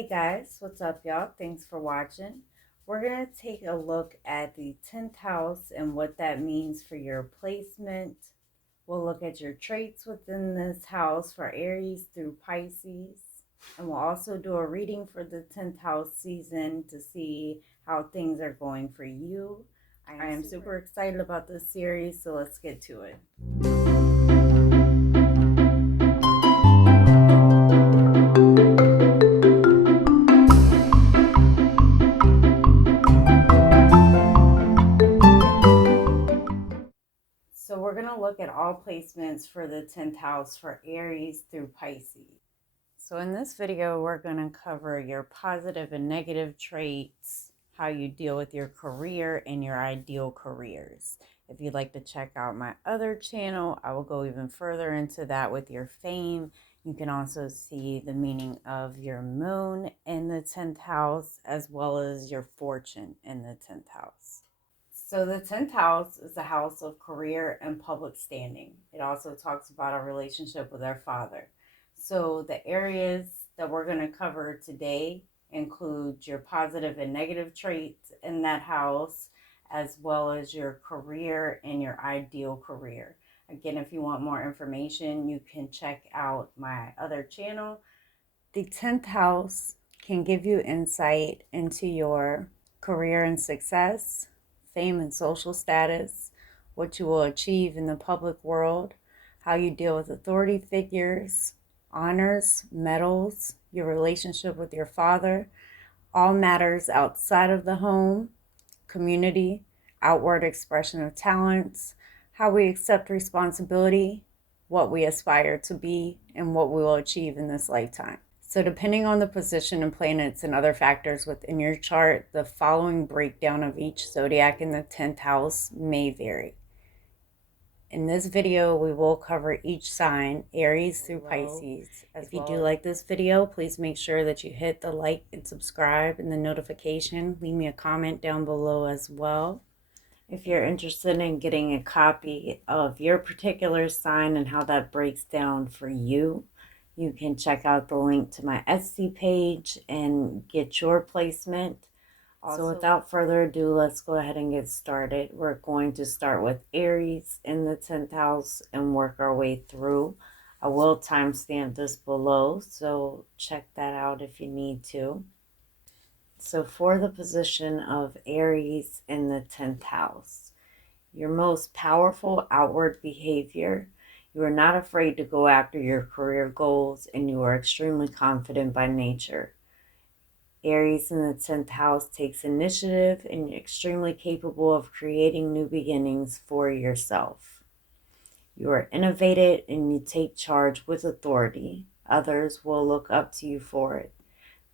Hey guys, what's up y'all? Thanks for watching. We're going to take a look at the 10th house and what that means for your placement. We'll look at your traits within this house for Aries through Pisces. And we'll also do a reading for the 10th house season to see how things are going for you. I am super excited about this series, so let's get to it. So we're going to look at all placements for the 10th house for Aries through Pisces. So in this video, we're going to cover your positive and negative traits, how you deal with your career and your ideal careers. If you'd like to check out my other channel, I will go even further into that with your fame. You can also see the meaning of your moon in the 10th house, as well as your fortune in the 10th house. So the 10th house is a house of career and public standing. It also talks about our relationship with our father. So the areas that we're going to cover today include your positive and negative traits in that house, as well as your career and your ideal career. Again, if you want more information, you can check out my other channel. The 10th house can give you insight into your career and success, fame and social status, what you will achieve in the public world, how you deal with authority figures, honors, medals, your relationship with your father, all matters outside of the home, community, outward expression of talents, how we accept responsibility, what we aspire to be, and what we will achieve in this lifetime. So depending on the position of planets and other factors within your chart, the following breakdown of each zodiac in the 10th house may vary. In this video, we will cover each sign, Aries through Pisces. If you do like this video, please make sure that you hit the like and subscribe and the notification. Leave me a comment down below as well. If you're interested in getting a copy of your particular sign and how that breaks down for you, you can check out the link to my Etsy page and get your placement. So without further ado, let's go ahead and get started. We're going to start with Aries in the 10th house and work our way through. I will timestamp this below, so check that out if you need to. So for the position of Aries in the 10th house, your most powerful outward behavior. You are not afraid to go after your career goals, and you are extremely confident by nature. Aries in the 10th house takes initiative and you're extremely capable of creating new beginnings for yourself. You are innovative and you take charge with authority. Others will look up to you for it.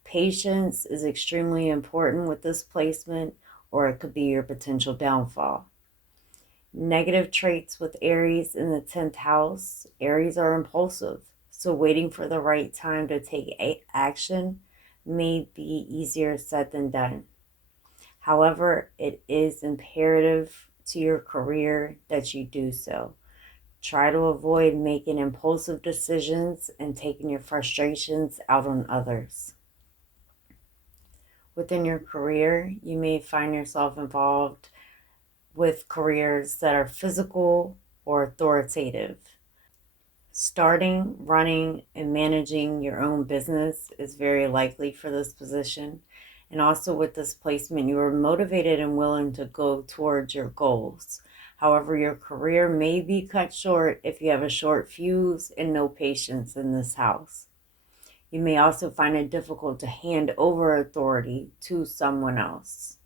Patience is extremely important with this placement, or it could be your potential downfall. Negative traits with Aries in the 10th house. Aries are impulsive, so waiting for the right time to take action may be easier said than done. However, it is imperative to your career that you do so. Try to avoid making impulsive decisions and taking your frustrations out on others. Within your career, you may find yourself involved with careers that are physical or authoritative. Starting, running, and managing your own business is very likely for this position. And also with this placement, you are motivated and willing to go towards your goals. However, your career may be cut short if you have a short fuse and no patience in this house. You may also find it difficult to hand over authority to someone else.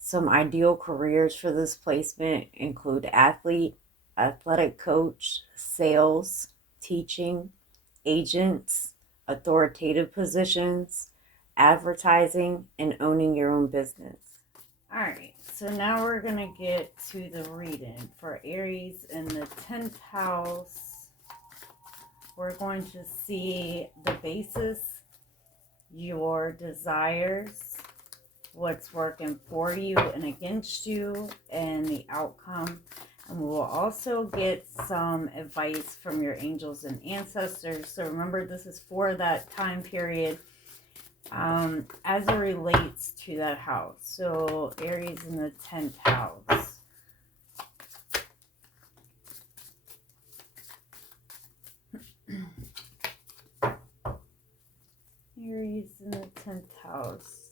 Some ideal careers for this placement include athlete, athletic coach, sales, teaching, agents, authoritative positions, advertising, and owning your own business. All right, so now we're going to get to the reading for Aries in the 10th house. We're going to see the basis, your desires, what's working for you and against you, and the outcome. And we will also get some advice from your angels and ancestors. So remember, this is for that time period. as it relates to that house. So Aries in the 10th house. Aries in the 10th house.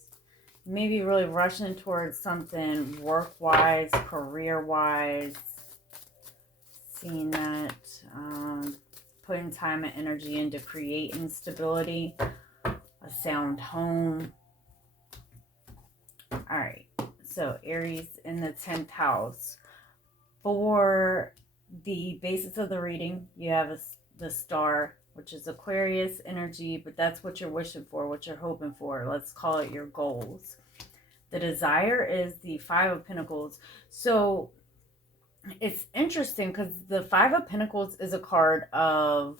Maybe really rushing towards something work-wise, career-wise. Seeing that. Putting time and energy into creating stability. A sound home. All right. So Aries in the 10th house. For the basis of the reading, you have the star, which is Aquarius energy, but that's what you're wishing for, what you're hoping for. Let's call it your goals. The desire is the Five of Pentacles. So it's interesting because the Five of Pentacles is a card of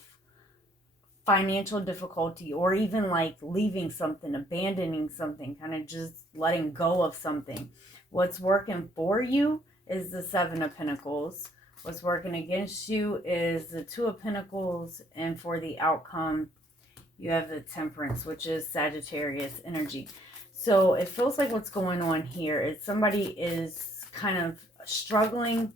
financial difficulty, or even like leaving something, abandoning something, kind of just letting go of something. What's working for you is the Seven of Pentacles. What's working against you is the Two of Pentacles. And for the outcome, you have the Temperance, which is Sagittarius energy. So it feels like what's going on here is somebody is kind of struggling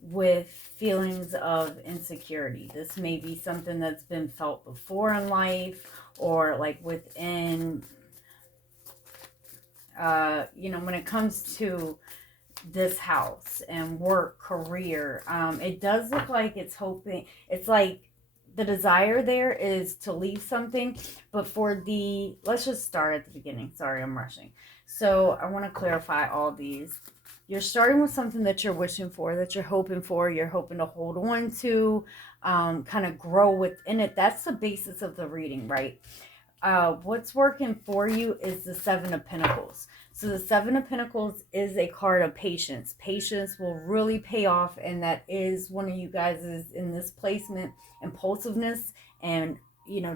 with feelings of insecurity. This may be something that's been felt before in life, or like within, when it comes to this house and work, career, it does look like it's hoping, it's like the desire there is to leave something, but for the, let's just start at the beginning. Sorry, I'm rushing. So I want to clarify all these. You're starting with something that you're wishing for, that you're hoping for, you're hoping to hold on to, kind of grow within it. That's the basis of the reading, right? What's working for you is the Seven of Pentacles. So the Seven of Pentacles is a card of patience. Patience will really pay off, and that is one of you guys is in this placement, impulsiveness and,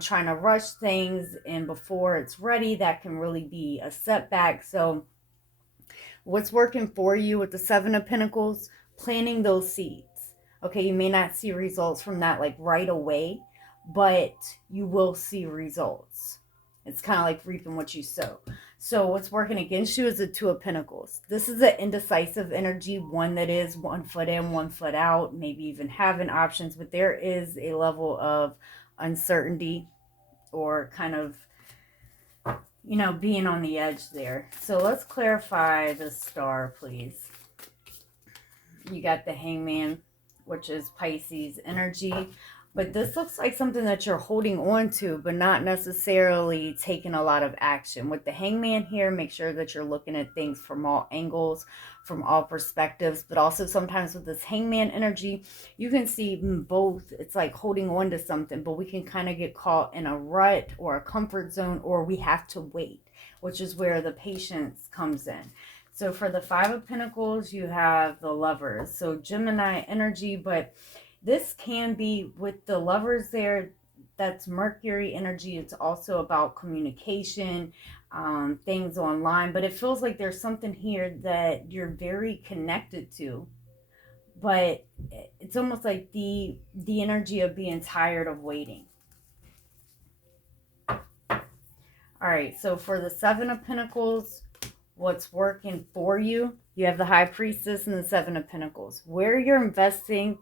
trying to rush things, and before it's ready, that can really be a setback. So what's working for you with the Seven of Pentacles? Planting those seeds. Okay, you may not see results from that like right away, but you will see results. It's kind of like reaping what you sow. So what's working against you is the Two of Pentacles. This is an indecisive energy, one that is one foot in, one foot out, maybe even having options, but there is a level of uncertainty, or kind of, being on the edge there. So let's clarify the star, please. You got the Hangman, which is Pisces energy. But this looks like something that you're holding on to, but not necessarily taking a lot of action. With the Hangman here, make sure that you're looking at things from all angles, from all perspectives. But also sometimes with this Hangman energy, you can see both. It's like holding on to something, but we can kind of get caught in a rut or a comfort zone, or we have to wait, which is where the patience comes in. So for the Five of Pentacles, you have the Lovers. So Gemini energy, but this can be with the Lovers there, that's Mercury energy. It's also about communication, things online. But it feels like there's something here that you're very connected to. But it's almost like the energy of being tired of waiting. All right, so for the Seven of Pentacles, what's working for you? You have the High Priestess and the Seven of Pentacles. Where you're investing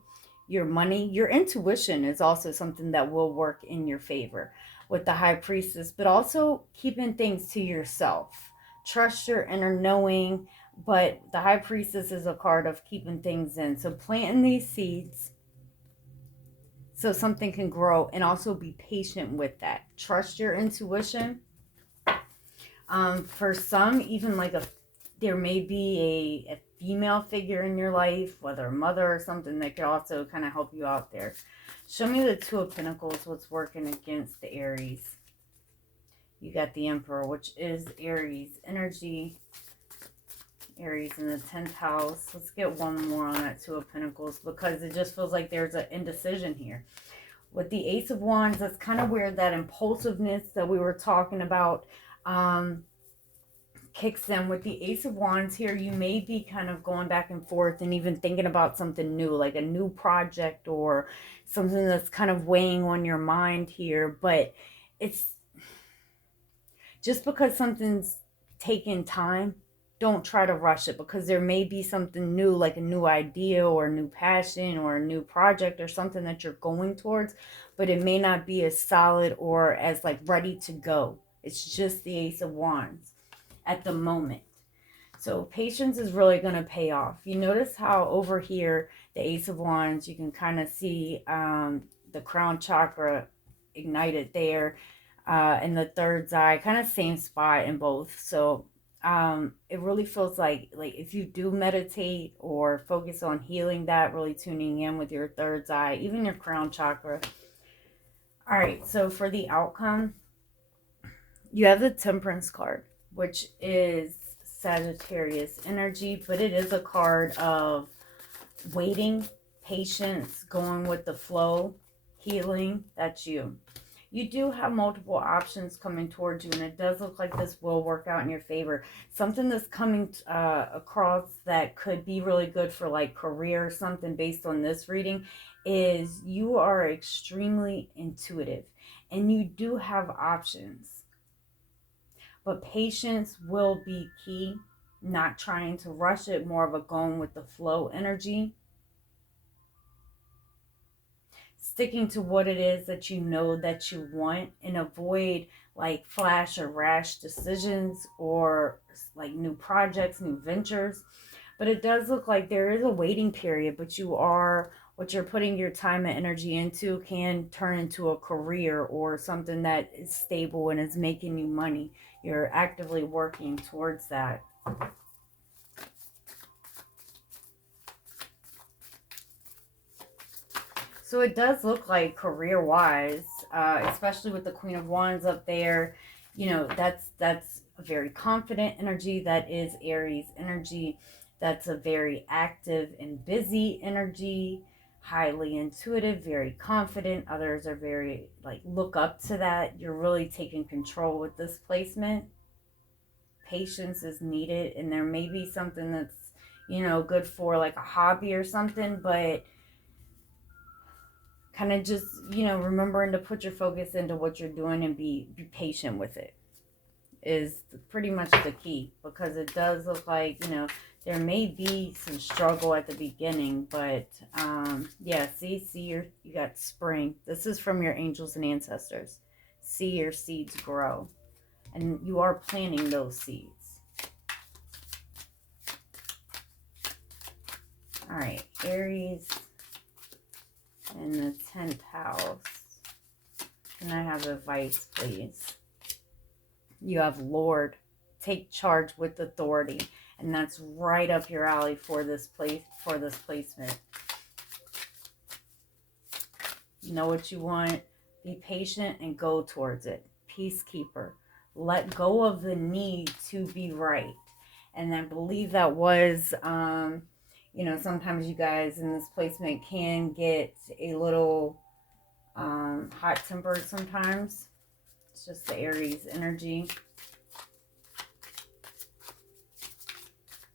your money, your intuition is also something that will work in your favor with the High Priestess, but also keeping things to yourself. Trust your inner knowing, but the High Priestess is a card of keeping things in. So planting these seeds so something can grow, and also be patient with that. Trust your intuition. For some, even like there may be a female figure in your life, whether a mother or something, that could also kind of help you out there. Show me the Two of Pentacles, what's working against the Aries. You got the Emperor, which is Aries energy. Aries in the 10th house. Let's get one more on that Two of Pentacles, because it just feels like there's an indecision here. With the Ace of Wands, that's kind of where that impulsiveness that we were talking about kicks in. With the Ace of Wands here, you may be kind of going back and forth and even thinking about something new, like a new project or something that's kind of weighing on your mind here. But it's just because something's taking time, don't try to rush it, because there may be something new, like a new idea or a new passion or a new project or something that you're going towards, but it may not be as solid or as like ready to go. It's just the Ace of Wands at the moment. So patience is really going to pay off. You notice how over here, the Ace of Wands, you can kind of see the crown chakra ignited there, and the third eye, kind of same spot in both. So it really feels like if you do meditate or focus on healing that, really tuning in with your third eye, even your crown chakra. All right, so for the outcome, you have the Temperance card, which is Sagittarius energy, but it is a card of waiting, patience, going with the flow, healing. That's you. You do have multiple options coming towards you, and it does look like this will work out in your favor. Something that's coming across that could be really good for like career or something based on this reading is you are extremely intuitive and you do have options. But patience will be key, not trying to rush it, more of a going with the flow energy. Sticking to what it is that you know that you want, and avoid like flash or rash decisions or like new projects, new ventures. But it does look like there is a waiting period, but what you're putting your time and energy into can turn into a career or something that is stable and is making you money. You're actively working towards that. So it does look like career-wise, especially with the Queen of Wands up there, you know, that's a very confident energy. That is Aries energy. That's a very active and busy energy, highly intuitive, very confident. Others are very, like, look up to that. You're really taking control with this placement. Patience is needed, and there may be something that's, you know, good for like a hobby or something, but kind of just, you know, remembering to put your focus into what you're doing and be patient with it is pretty much the key, because it does look like, you know, there may be some struggle at the beginning, but yeah, see you got spring. This is from your angels and ancestors. See your seeds grow, and you are planting those seeds. All right, Aries in the 10th house. Can I have advice, please? You have Lord, take charge with authority, and that's right up your alley for this placement. Know what you want, be patient, and go towards it. Peacekeeper, let go of the need to be right. And I believe that was, you know, sometimes you guys in this placement can get a little hot-tempered sometimes. It's just the Aries energy.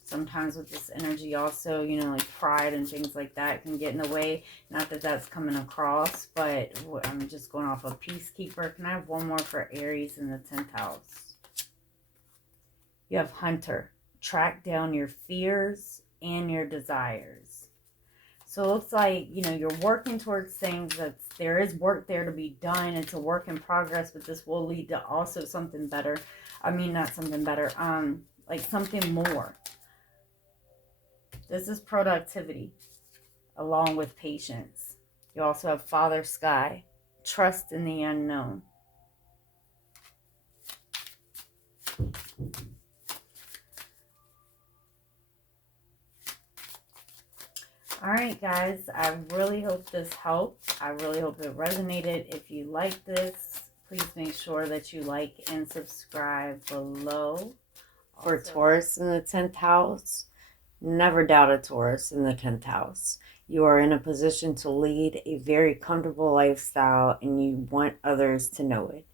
Sometimes with this energy also, you know, like pride and things like that can get in the way. Not that that's coming across, but I'm just going off of Peacekeeper. Can I have one more for Aries in the 10th house? You have Hunter. Track down your fears and your desires. So it looks like, you know, you're working towards things that there is work there to be done. It's a work in progress, but this will lead to also something better. I mean, not something better, like something more. This is productivity along with patience. You also have Father Sky, trust in the unknown. All right, guys, I really hope this helped. I really hope it resonated. If you like this, please make sure that you like and subscribe below. For Taurus in the 10th house, never doubt a Taurus in the 10th house. You are in a position to lead a very comfortable lifestyle, and you want others to know it.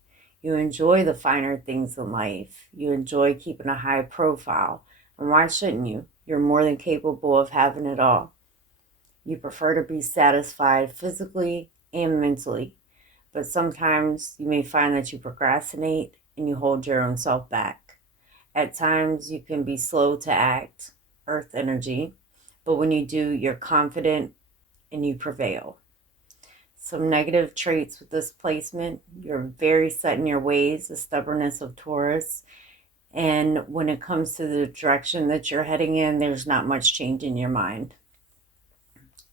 You enjoy the finer things in life. You enjoy keeping a high profile. And why shouldn't you? You're more than capable of having it all. You prefer to be satisfied physically and mentally. But sometimes you may find that you procrastinate and you hold your own self back. At times, you can be slow to act, earth energy, but when you do, you're confident and you prevail. Some negative traits with this placement: you're very set in your ways, the stubbornness of Taurus. And when it comes to the direction that you're heading in, there's not much change in your mind.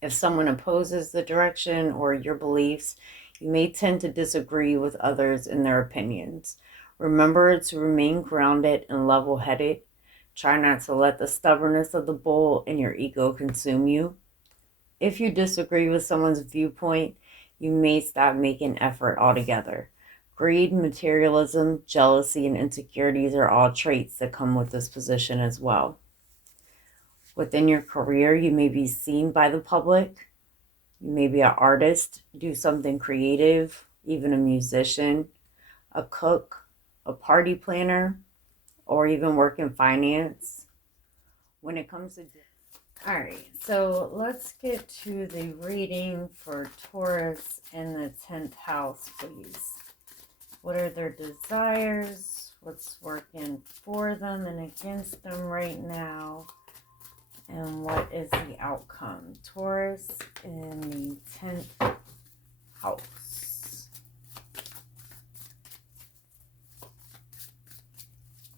If someone opposes the direction or your beliefs, you may tend to disagree with others in their opinions. Remember to remain grounded and level-headed. Try not to let the stubbornness of the bull and your ego consume you. If you disagree with someone's viewpoint, you may stop making effort altogether. Greed, materialism, jealousy, and insecurities are all traits that come with this position as well. Within your career, you may be seen by the public. You may be an artist, do something creative, even a musician, a cook, a party planner, or even work in finance. When it comes to... All right, so let's get to the reading for Taurus in the 10th house, please. What are their desires? What's working for them and against them right now? And what is the outcome? Taurus in the 10th house.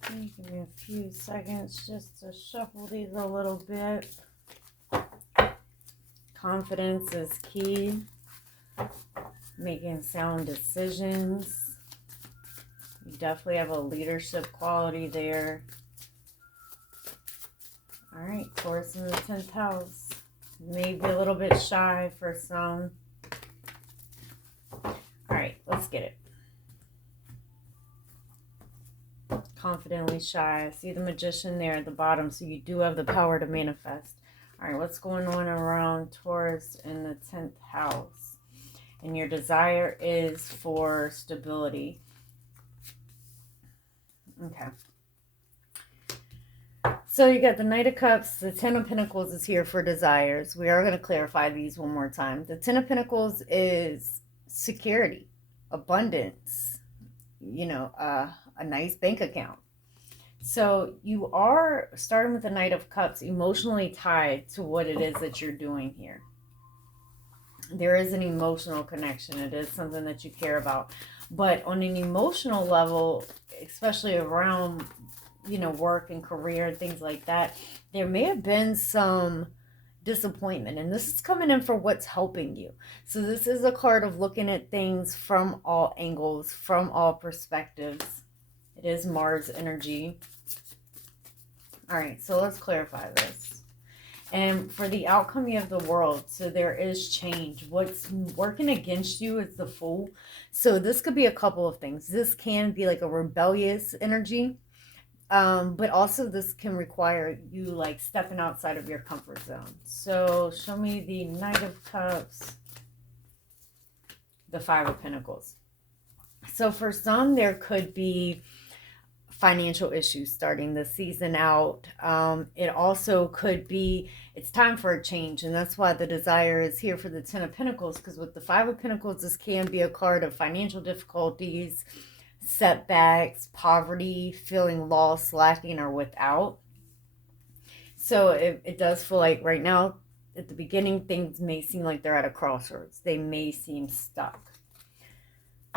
Give me a few seconds just to shuffle these a little bit. Confidence is key. Making sound decisions. You definitely have a leadership quality there. All right, Taurus in the 10th house. Maybe a little bit shy for some. All right, let's get it. Confidently shy. I see the Magician there at the bottom, so you do have the power to manifest. All right, what's going on around Taurus in the 10th house? And your desire is for stability. Okay. So you got the Knight of Cups. The Ten of Pentacles is here for desires. We are going to clarify these one more time. The Ten of Pentacles is security, abundance, a nice bank account. So you are, starting with the Knight of Cups, emotionally tied to what it is that you're doing here. There is an emotional connection. It is something that you care about. But on an emotional level, especially around, work and career and things like that, there may have been some disappointment. And this is coming in for what's helping you. So this is a card of looking at things from all angles, from all perspectives. It is Mars energy. All right, so let's clarify this. And for the outcome, you have the World. So there is change. What's working against you is the Fool. So this could be a couple of things. This can be like a rebellious energy. But also this can require you like stepping outside of your comfort zone. So show me the Knight of Cups, the Five of Pentacles. So for some, there could be financial issues starting the season out. It also could be it's time for a change, and that's why the desire is here for the Ten of Pentacles, because with the Five of Pentacles, this can be a card of financial difficulties, setbacks, poverty, feeling lost, lacking, or without. So it does feel like right now, at the beginning, things may seem like they're at a crossroads. They may seem stuck.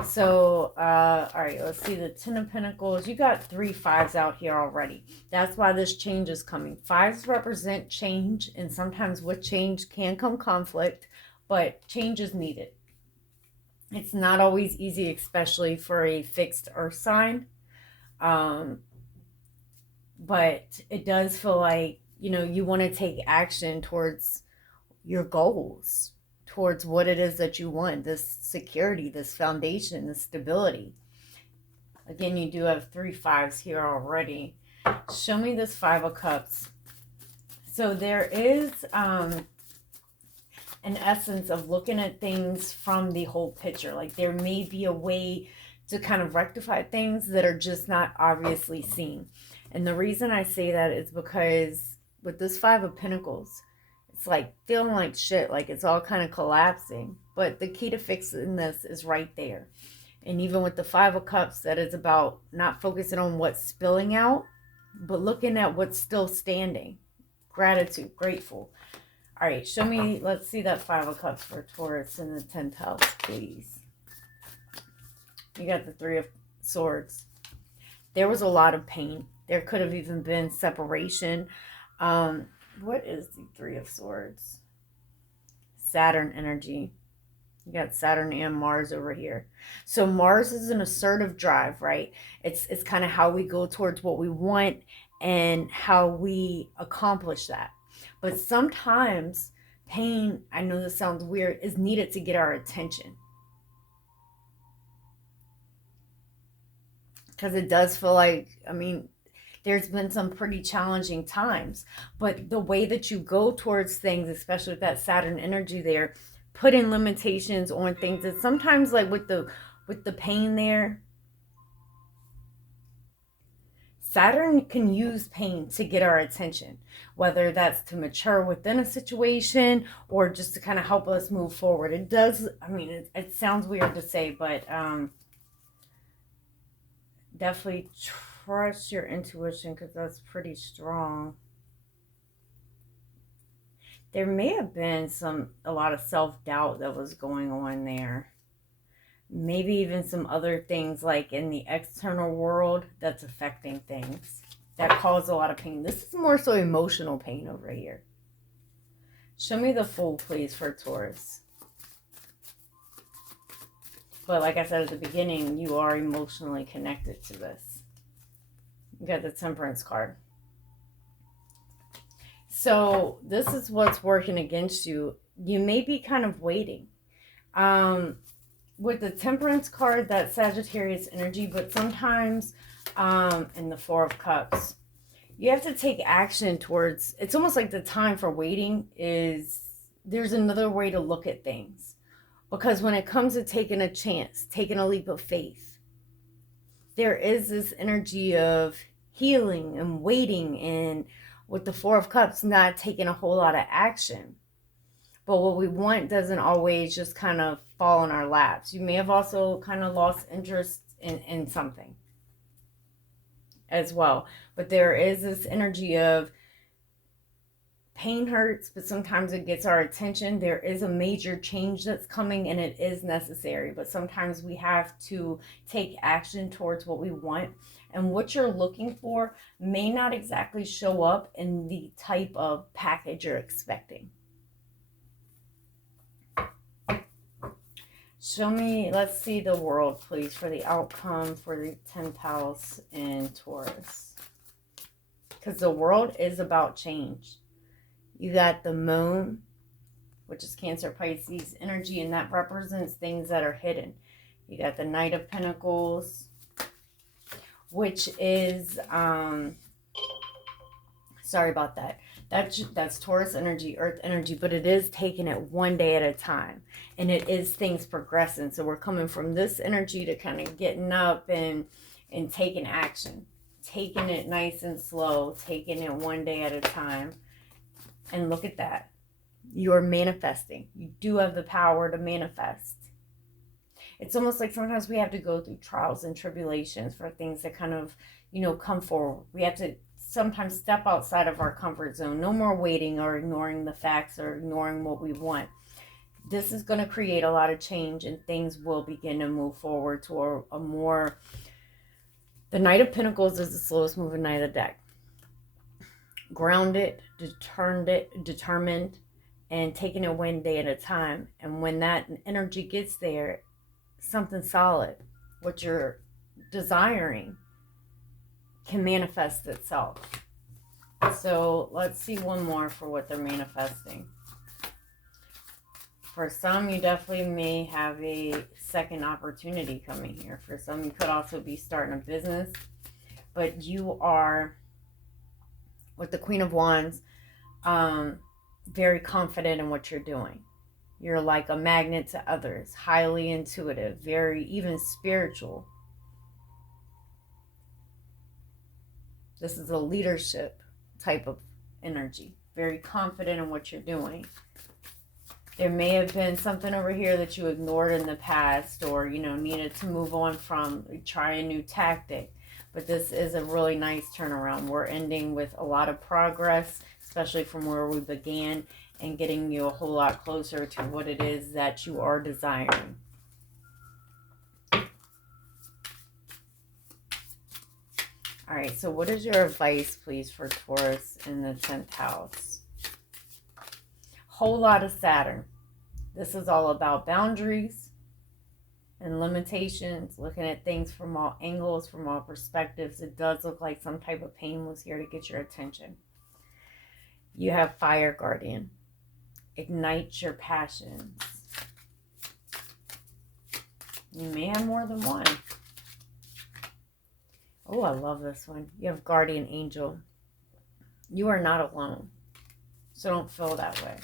So, all right, let's see the Ten of Pentacles. You got 3 5s out here already. That's why this change is coming. 5s represent change, and sometimes with change can come conflict, but change is needed. It's not always easy, especially for a fixed earth sign. But it does feel like, you want to take action towards your goals, towards what it is that you want, this security, this foundation, this stability. Again, you do have 3 5s here already. Show me this 5 of Cups. So there is an essence of looking at things from the whole picture. Like there may be a way to kind of rectify things that are just not obviously seen. And the reason I say that is because with this 5 of Pentacles, it's like feeling like shit, like it's all kind of collapsing. But the key to fixing this is right there. And even with the Five of Cups, that is about not focusing on what's spilling out, but looking at what's still standing. Gratitude, grateful. All right, show me, let's see that Five of Cups for Taurus in the 10th house, please. You got the Three of Swords. There was a lot of pain. There could have even been separation. What is the Three of Swords? Saturn energy. You got Saturn and Mars over here. So Mars is an assertive drive, right? It's kind of how we go towards what we want and how we accomplish that. But sometimes pain, I know this sounds weird, is needed to get our attention. Because it does feel like, I mean, there's been some pretty challenging times. But the way that you go towards things, especially with that Saturn energy there, putting limitations on things, that sometimes like with the pain there, Saturn can use pain to get our attention, whether that's to mature within a situation or just to kind of help us move forward. It does, I mean, it sounds weird to say, but definitely trust your intuition, because that's pretty strong. There may have been a lot of self-doubt that was going on there. Maybe even some other things like in the external world that's affecting things that cause a lot of pain. This is more so emotional pain over here. Show me the Fool, please, for Taurus. But like I said at the beginning, you are emotionally connected to this. You got the Temperance card. So this is what's working against you. You may be kind of waiting. With the Temperance card, that's Sagittarius energy, but sometimes in the Four of Cups, you have to take action towards, it's almost like the time for waiting is, there's another way to look at things. Because when it comes to taking a chance, taking a leap of faith, there is this energy of healing and waiting, and with the Four of Cups, not taking a whole lot of action. But what we want doesn't always just kind of fall in our laps. You may have also kind of lost interest in something as well. But there is this energy of pain hurts, but sometimes it gets our attention. There is a major change that's coming, and it is necessary. But sometimes we have to take action towards what we want. And what you're looking for may not exactly show up in the type of package you're expecting. Show me, let's see the World, please, for the outcome for the 10th house in Taurus. Because the World is about change. You got the Moon, which is Cancer, Pisces energy, and that represents things that are hidden. You got the Knight of Pentacles, which is, sorry about that. That's Taurus energy, Earth energy, but it is taking it one day at a time. And it is things progressing. So we're coming from this energy to kind of getting up and taking action. Taking it nice and slow, taking it one day at a time. And look at that. You're manifesting. You do have the power to manifest. It's almost like sometimes we have to go through trials and tribulations for things that kind of, come forward. We have to sometimes step outside of our comfort zone. No more waiting or ignoring the facts or ignoring what we want. This is going to create a lot of change, and things will begin to move forward to a more... The Knight of Pentacles is the slowest moving knight of the deck. Grounded, determined, and taking it one day at a time. And when that energy gets there, something solid, what you're desiring, can manifest itself. So let's see one more for what they're manifesting. For some, you definitely may have a second opportunity coming here. For some, you could also be starting a business. But you are, with the Queen of Wands, very confident in what you're doing. You're like a magnet to others, highly intuitive, very even spiritual. This is a leadership type of energy. Very confident in what you're doing. There may have been something over here that you ignored in the past, or, you know, needed to move on from, try a new tactic. But this is a really nice turnaround. We're ending with a lot of progress, especially from where we began, and getting you a whole lot closer to what it is that you are desiring. All right, so what is your advice, please, for Taurus in the 10th house? Whole lot of Saturn. This is all about boundaries and limitations, looking at things from all angles, from all perspectives. It does look like some type of pain was here to get your attention. You have Fire Guardian. Ignite your passions. You may have more than one. Oh, I love this one. You have Guardian Angel. You are not alone, so don't feel that way.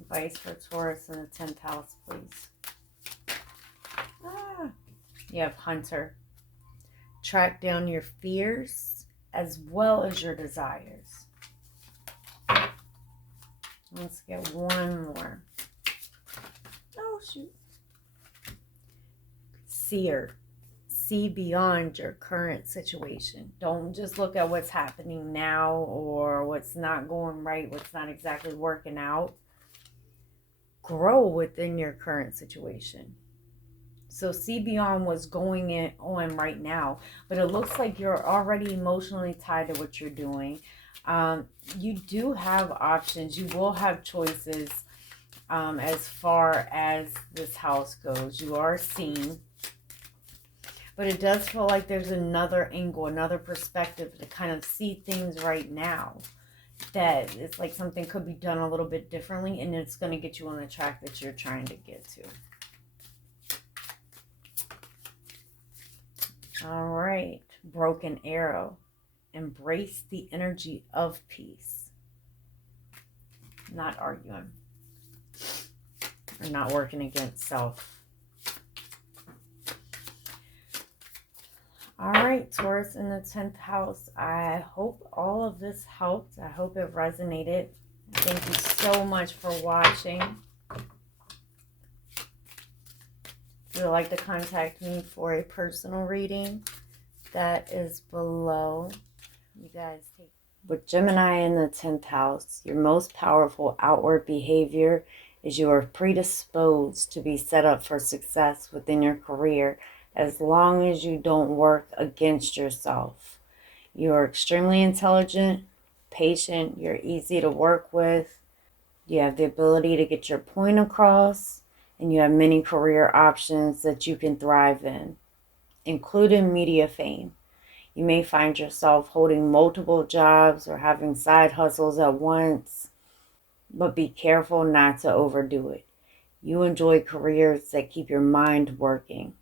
Advice for Taurus in the 10th house, please. You have Hunter. Track down your fears as well as your desires. Let's get one more. Oh, shoot. Seer. See beyond your current situation. Don't just look at what's happening now or what's not going right, what's not exactly working out. Grow within your current situation. So see beyond what's going on right now. But it looks like you're already emotionally tied to what you're doing. You do have options. You will have choices as far as this house goes. You are seen. But it does feel like there's another angle, another perspective to kind of see things right now. That it's like something could be done a little bit differently, and it's going to get you on the track that you're trying to get to. All right. Broken Arrow. Embrace the energy of peace. Not arguing. Or not working against self. All right, Taurus in the 10th house. I hope all of this helped. I hope it resonated. Thank you so much for watching. If you'd like to contact me for a personal reading, that is below. You guys take. With Gemini in the 10th house, your most powerful outward behavior is you are predisposed to be set up for success within your career as long as you don't work against yourself. You're extremely intelligent, patient, you're easy to work with, you have the ability to get your point across, and you have many career options that you can thrive in, including media fame. You may find yourself holding multiple jobs or having side hustles at once, but be careful not to overdo it. You enjoy careers that keep your mind working.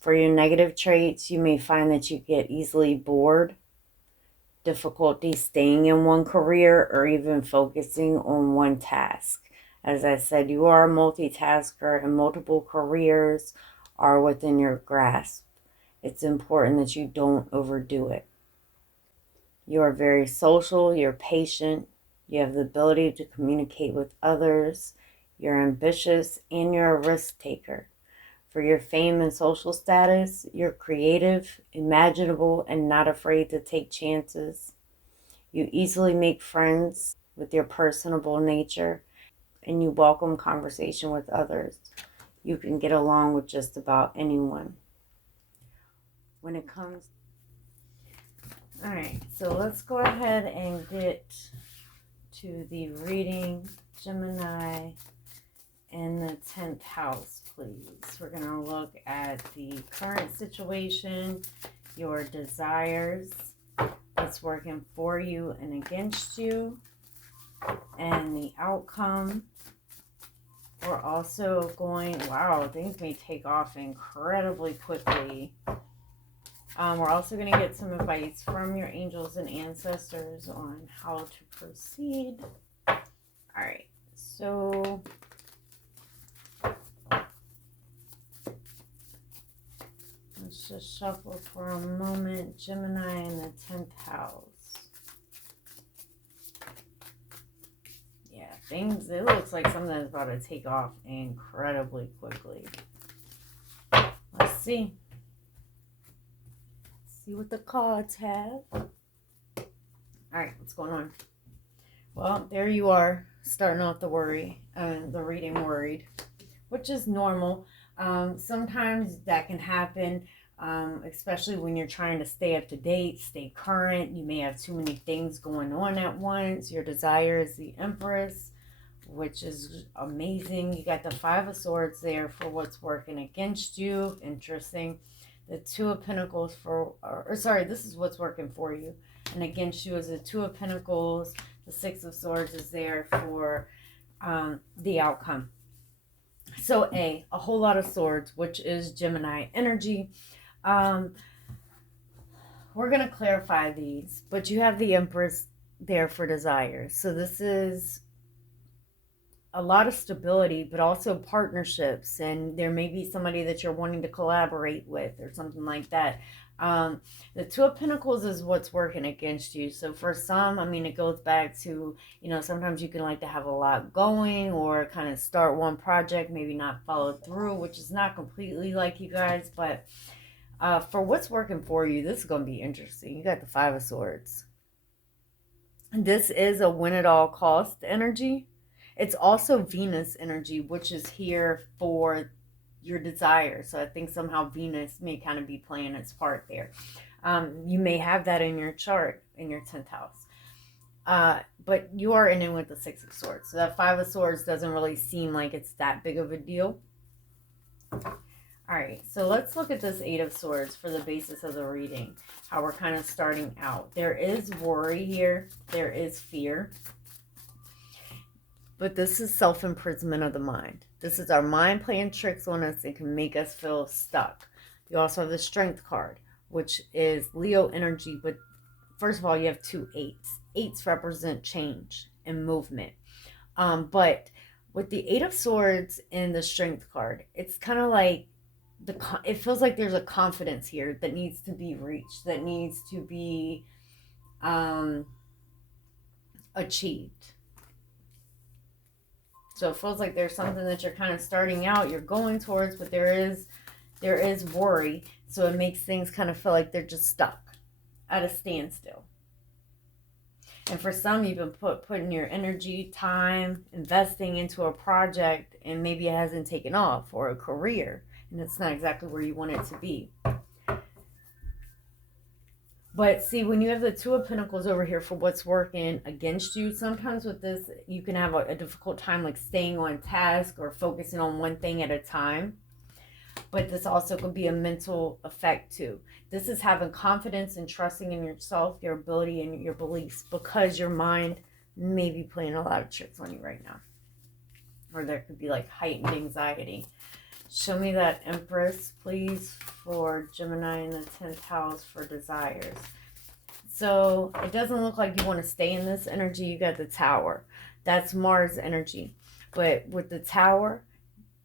For your negative traits, you may find that you get easily bored, difficulty staying in one career, or even focusing on one task. As I said, you are a multitasker and multiple careers are within your grasp. It's important that you don't overdo it. You are very social, you're patient, you have the ability to communicate with others, you're ambitious, and you're a risk taker. For your fame and social status, you're creative, imaginable, and not afraid to take chances. You easily make friends with your personable nature, and you welcome conversation with others. You can get along with just about anyone. When it comes... All right, so let's go ahead and get to the reading. Gemini in the 10th house, please. We're going to look at the current situation, your desires, what's working for you and against you, and the outcome. We're also going, wow, things may take off incredibly quickly. We're also going to get some advice from your angels and ancestors on how to proceed. All right, so let's just shuffle for a moment. Gemini in the 10th house. things, it looks like something is about to take off incredibly quickly. Let's see. See what the cards have. All right, what's going on? Well, there you are, starting off the reading worried, which is normal. Sometimes that can happen, especially when you're trying to stay up to date, stay current. You may have too many things going on at once. Your desire is the Empress, which is amazing. You got the Five of Swords there for what's working against you. Interesting. The Two of Pentacles this is what's working for you. And against you is the Two of Pentacles. The Six of Swords is there for the outcome. So a whole lot of swords, which is Gemini energy. We're going to clarify these, but you have the Empress there for desires. So this is a lot of stability, but also partnerships, and there may be somebody that you're wanting to collaborate with or something like that. The Two of Pentacles is what's working against you. So for some, I mean, it goes back to, sometimes you can like to have a lot going or kind of start one project, maybe not follow through, which is not completely like you guys, but for what's working for you, this is going to be interesting. You got the Five of Swords. This is a win at all cost energy. It's also Venus energy, which is here for your desire. So I think somehow Venus may kind of be playing its part there. You may have that in your chart, in your 10th house. But you are in it with the Six of Swords. So that Five of Swords doesn't really seem like it's that big of a deal. All right, so let's look at this Eight of Swords for the basis of the reading. How we're kind of starting out. There is worry here. There is fear. But this is self-imprisonment of the mind. This is our mind playing tricks on us and can make us feel stuck. You also have the Strength card, which is Leo energy. But first of all, you have two eights. Eights represent change and movement. But with the Eight of Swords and the Strength card, it's kind of like it feels like there's a confidence here that needs to be reached, that needs to be achieved. So it feels like there's something that you're kind of starting out, you're going towards, but there is worry. So it makes things kind of feel like they're just stuck at a standstill. And for some, you've been putting your energy, time, investing into a project, and maybe it hasn't taken off, or a career, and it's not exactly where you want it to be. But see, when you have the Two of Pentacles over here for what's working against you, sometimes with this, you can have a difficult time like staying on task or focusing on one thing at a time. But this also could be a mental effect too. This is having confidence and trusting in yourself, your ability, and your beliefs, because your mind may be playing a lot of tricks on you right now. Or there could be like heightened anxiety. Show me that Empress, please, for Gemini in the 10th house for desires. So it doesn't look like you want to stay in this energy. You got the Tower. That's Mars energy. But with the Tower,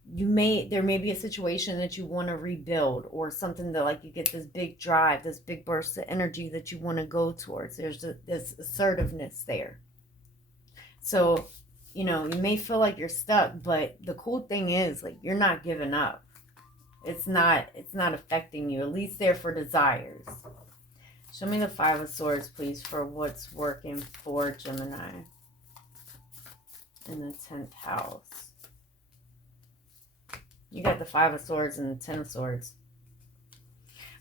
there may be a situation that you want to rebuild, or something that like you get this big drive, this big burst of energy that you want to go towards. There's this assertiveness there. So you may feel like you're stuck, but the cool thing is, like, you're not giving up. It's not affecting you, at least there for desires. Show me the Five of Swords, please, for what's working for Gemini in the 10th house. You got the Five of Swords and the 10 of Swords.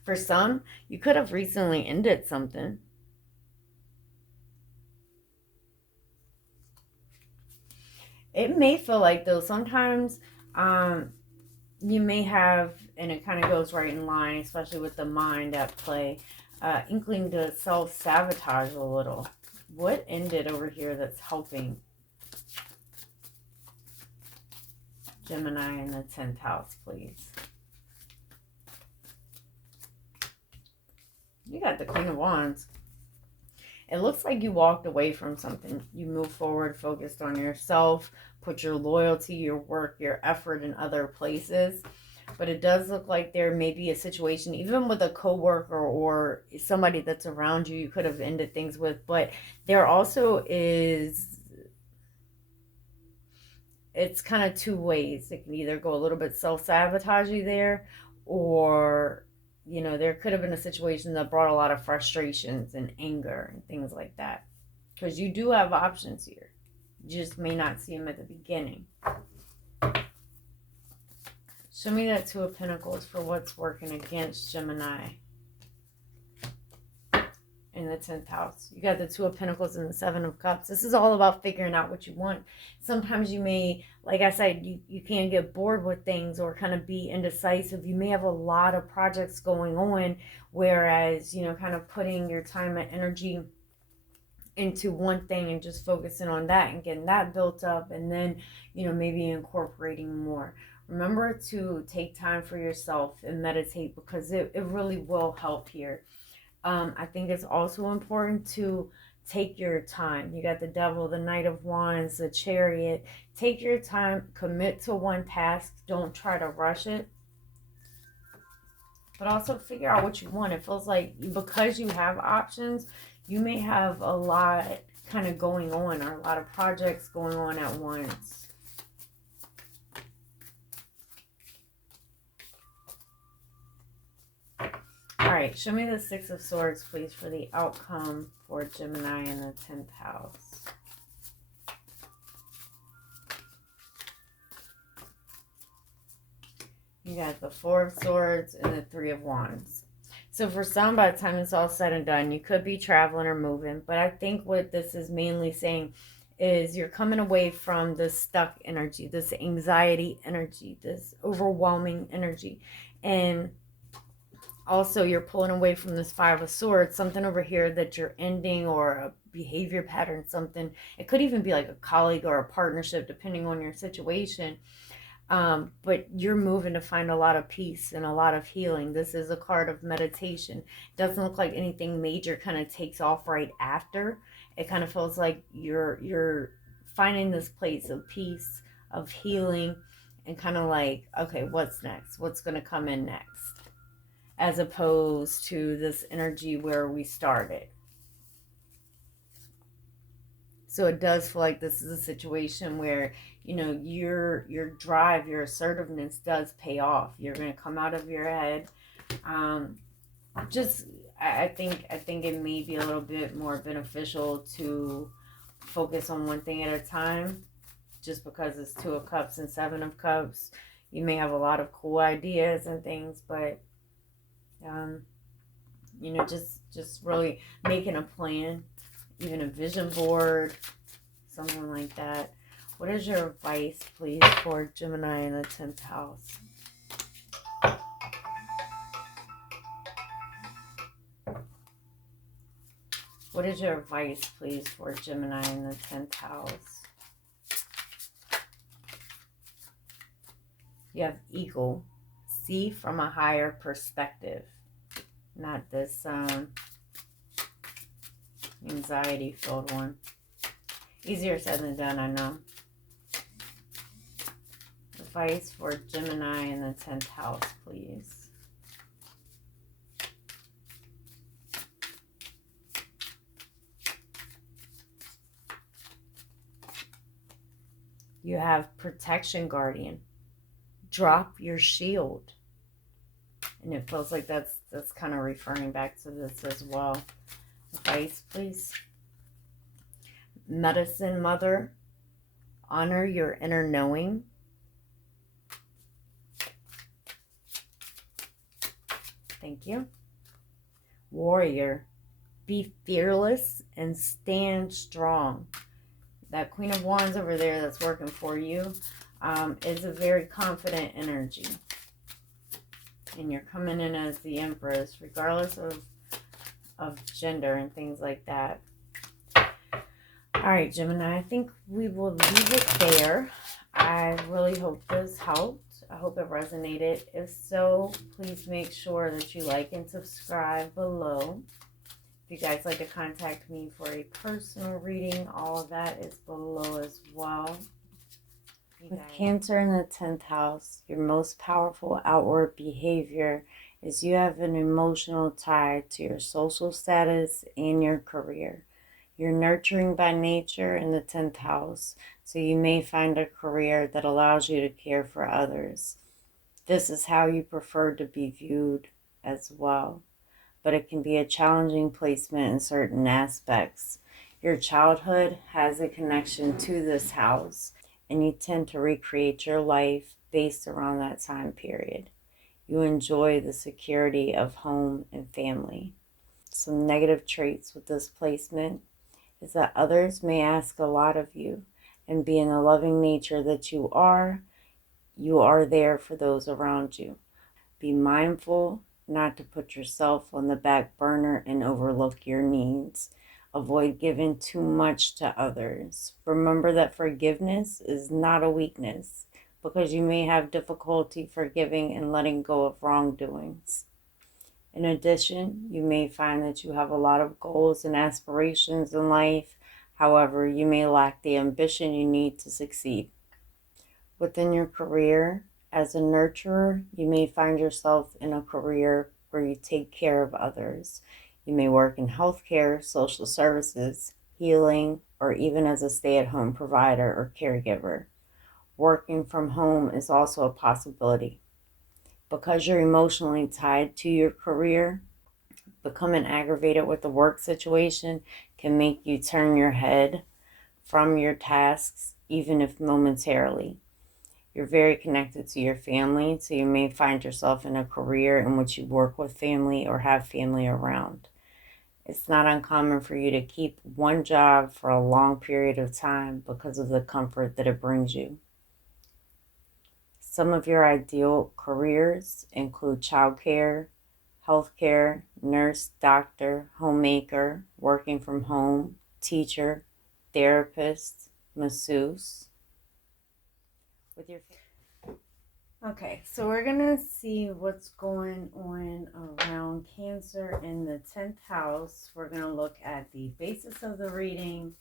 For some, you could have recently ended something. It may feel like, though, sometimes you may have, and it kind of goes right in line, especially with the mind at play, inkling to self-sabotage a little. What ended over here that's helping Gemini in the 10th house, please? You got the Queen of Wands. It looks like you walked away from something. You move forward, focused on yourself, put your loyalty, your work, your effort in other places. But it does look like there may be a situation, even with a coworker or somebody that's around you, you could have ended things with. But there also is it's kind of two ways. It can either go a little bit self-sabotagey there, or, you know, there could have been a situation that brought a lot of frustrations and anger and things like that. Because you do have options here. You just may not see them at the beginning. Show me that Two of Pentacles for what's working against Gemini in the 10th house. You got the Two of Pentacles and the Seven of Cups. This is all about figuring out what you want. Sometimes you may, like I said, you can get bored with things or kind of be indecisive. You may have a lot of projects going on, whereas, you know, kind of putting your time and energy into one thing and just focusing on that and getting that built up, and then, you know, maybe incorporating more. Remember to take time for yourself and meditate, because it really will help here. I think it's also important to take your time. You got the Devil, the Knight of Wands, the Chariot. Take your time, commit to one task. Don't try to rush it. But also figure out what you want. It feels like because you have options, you may have a lot kind of going on, or a lot of projects going on at once. All right, show me the Six of Swords, please, for the outcome for Gemini in the 10th house. You got the Four of Swords and the Three of Wands. So for some, by the time it's all said and done, you could be traveling or moving. But I think what this is mainly saying is you're coming away from this stuck energy, this anxiety energy, this overwhelming energy. And also, you're pulling away from this Five of Swords, something over here that you're ending, or a behavior pattern, something. It could even be like a colleague or a partnership, depending on your situation. But you're moving to find a lot of peace and a lot of healing. This is a card of meditation. It doesn't look like anything major kind of takes off right after. It kind of feels like you're finding this place of peace, of healing, and kind of like, okay, what's next? What's going to come in next? As opposed to this energy where we started. So it does feel like this is a situation where, you know, your drive, your assertiveness does pay off. You're going to come out of your head. I think it may be a little bit more beneficial to focus on one thing at a time, just because it's Two of Cups and Seven of Cups. You may have a lot of cool ideas and things, but you know, just really making a plan, even a vision board, something like that. What is your advice, please, for Gemini in the 10th house? What is your advice, please, for Gemini in the 10th house? You have Eagle. See from a higher perspective. Not this anxiety-filled one. Easier said than done, I know. Advice for Gemini in the 10th house, please. You have Protection Guardian. Drop your shield. And it feels like that's kind of referring back to this as well. Advice, please. Medicine Mother. Honor your inner knowing. Thank you. Warrior. Be fearless and stand strong. That Queen of Wands over there that's working for you is a very confident energy. And you're coming in as the Empress, regardless of gender and things like that. All right, Gemini, I think we will leave it there. I really hope this helped. I hope it resonated. If so, please make sure that you like and subscribe below. If you guys like to contact me for a personal reading, all of that is below as well. With Cancer in the 10th house, your most powerful outward behavior is you have an emotional tie to your social status and your career. You're nurturing by nature in the 10th house. So you may find a career that allows you to care for others. This is how you prefer to be viewed as well. But it can be a challenging placement in certain aspects. Your childhood has a connection to this house, and you tend to recreate your life based around that time period. You enjoy the security of home and family. Some negative traits with this placement is that others may ask a lot of you, and being the loving nature that you are there for those around you. Be mindful not to put yourself on the back burner and overlook your needs. Avoid giving too much to others. Remember that forgiveness is not a weakness, because you may have difficulty forgiving and letting go of wrongdoings. In addition, you may find that you have a lot of goals and aspirations in life. However, you may lack the ambition you need to succeed. Within your career, as a nurturer, you may find yourself in a career where you take care of others. You may work in healthcare, social services, healing, or even as a stay-at-home provider or caregiver. Working from home is also a possibility. Because you're emotionally tied to your career, becoming aggravated with the work situation can make you turn your head from your tasks, even if momentarily. You're very connected to your family, so you may find yourself in a career in which you work with family or have family around. It's not uncommon for you to keep one job for a long period of time because of the comfort that it brings you. Some of your ideal careers include childcare, healthcare, nurse, doctor, homemaker, working from home, teacher, therapist, masseuse. Okay, so we're going to see what's going on around Cancer in the 10th house. We're going to look at the basis of the reading,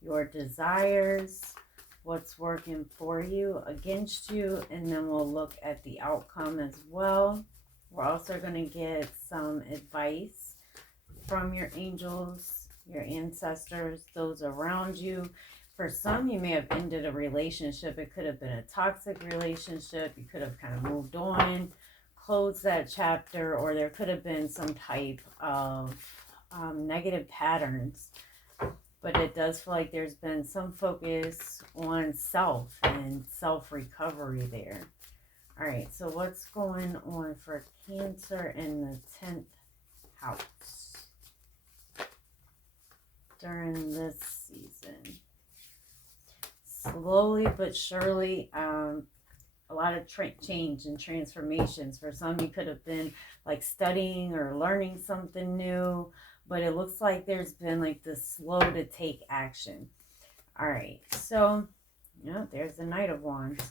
your desires, what's working for you, against you, and then we'll look at the outcome as well. We're also going to get some advice from your angels, your ancestors, those around you. For some, you may have ended a relationship. It could have been a toxic relationship. You could have kind of moved on, closed that chapter, or there could have been some type of negative patterns. But it does feel like there's been some focus on self and self-recovery there. All right, so what's going on for Cancer in the 10th house during this season? Slowly but surely, a lot of change and transformations. For some, you could have been like studying or learning something new, but it looks like there's been like this slow to take action. All right, so there's the Knight of Wands.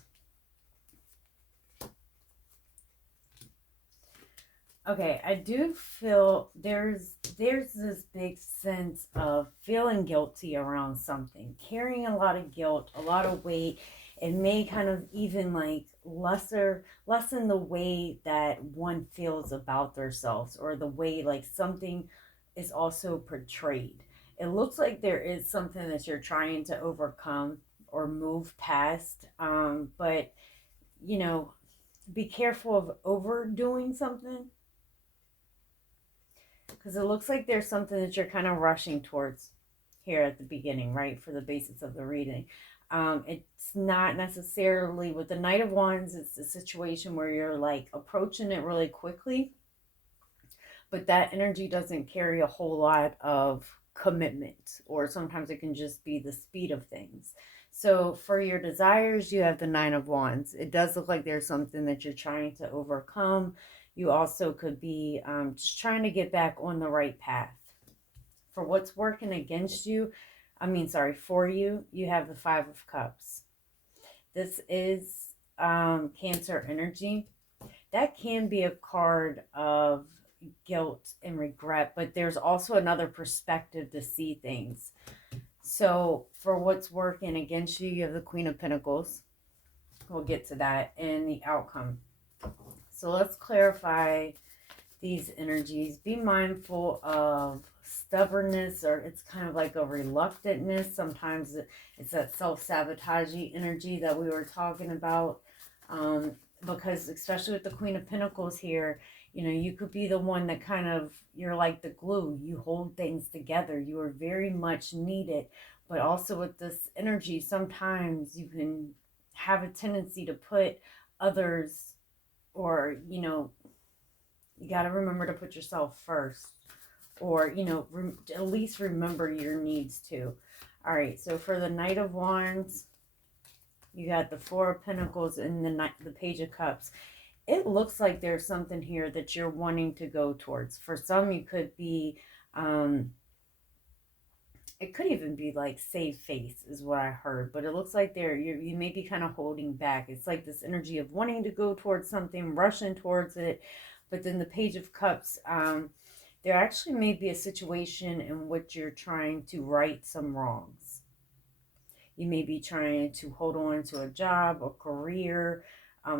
Okay, I do feel there's this big sense of feeling guilty around something, carrying a lot of guilt, a lot of weight. It may kind of even like lessen the way that one feels about themselves, or the way like something is also portrayed. It looks like there is something that you're trying to overcome or move past, but be careful of overdoing something, because it looks like there's something that you're kind of rushing towards here at the beginning, right, for the basis of the reading. It's not necessarily with the Knight of Wands. It's a situation where you're like approaching it really quickly, but that energy doesn't carry a whole lot of commitment, or sometimes it can just be the speed of things. So for your desires, you have the Nine of Wands. It does look like there's something that you're trying to overcome. You also could be just trying to get back on the right path. For what's working against you, for you, you have the Five of Cups. This is Cancer energy. That can be a card of guilt and regret, but there's also another perspective to see things. So for what's working against you, you have the Queen of Pentacles. We'll get to that and the outcome. So let's clarify these energies. Be mindful of stubbornness, or it's kind of like a reluctantness. Sometimes it's that self-sabotaging energy that we were talking about. Because especially with the Queen of Pentacles here, you know, you could be the one that kind of, you're like the glue. You hold things together. You are very much needed. But also with this energy, sometimes you can have a tendency to put others, or, you know, you got to remember to put yourself first, or, you know, at least remember your needs too. All right, so for the Knight of Wands, you got the Four of Pentacles and the Page of Cups. It looks like there's something here that you're wanting to go towards. For some, you could be, it could even be like save face is what I heard, but it looks like you may be kind of holding back. It's like this energy of wanting to go towards something, rushing towards it. But then the Page of Cups, there actually may be a situation in which you're trying to right some wrongs. You may be trying to hold on to a job, a career,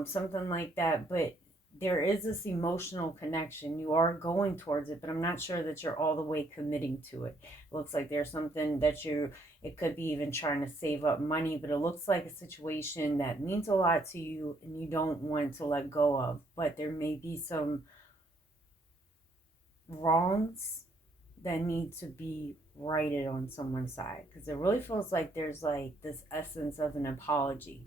something like that. But there is this emotional connection. You are going towards it, but I'm not sure that you're all the way committing to it. It looks like there's something that it could be even trying to save up money, but it looks like a situation that means a lot to you and you don't want to let go of. But there may be some wrongs that need to be righted on someone's side, because it really feels like there's like this essence of an apology.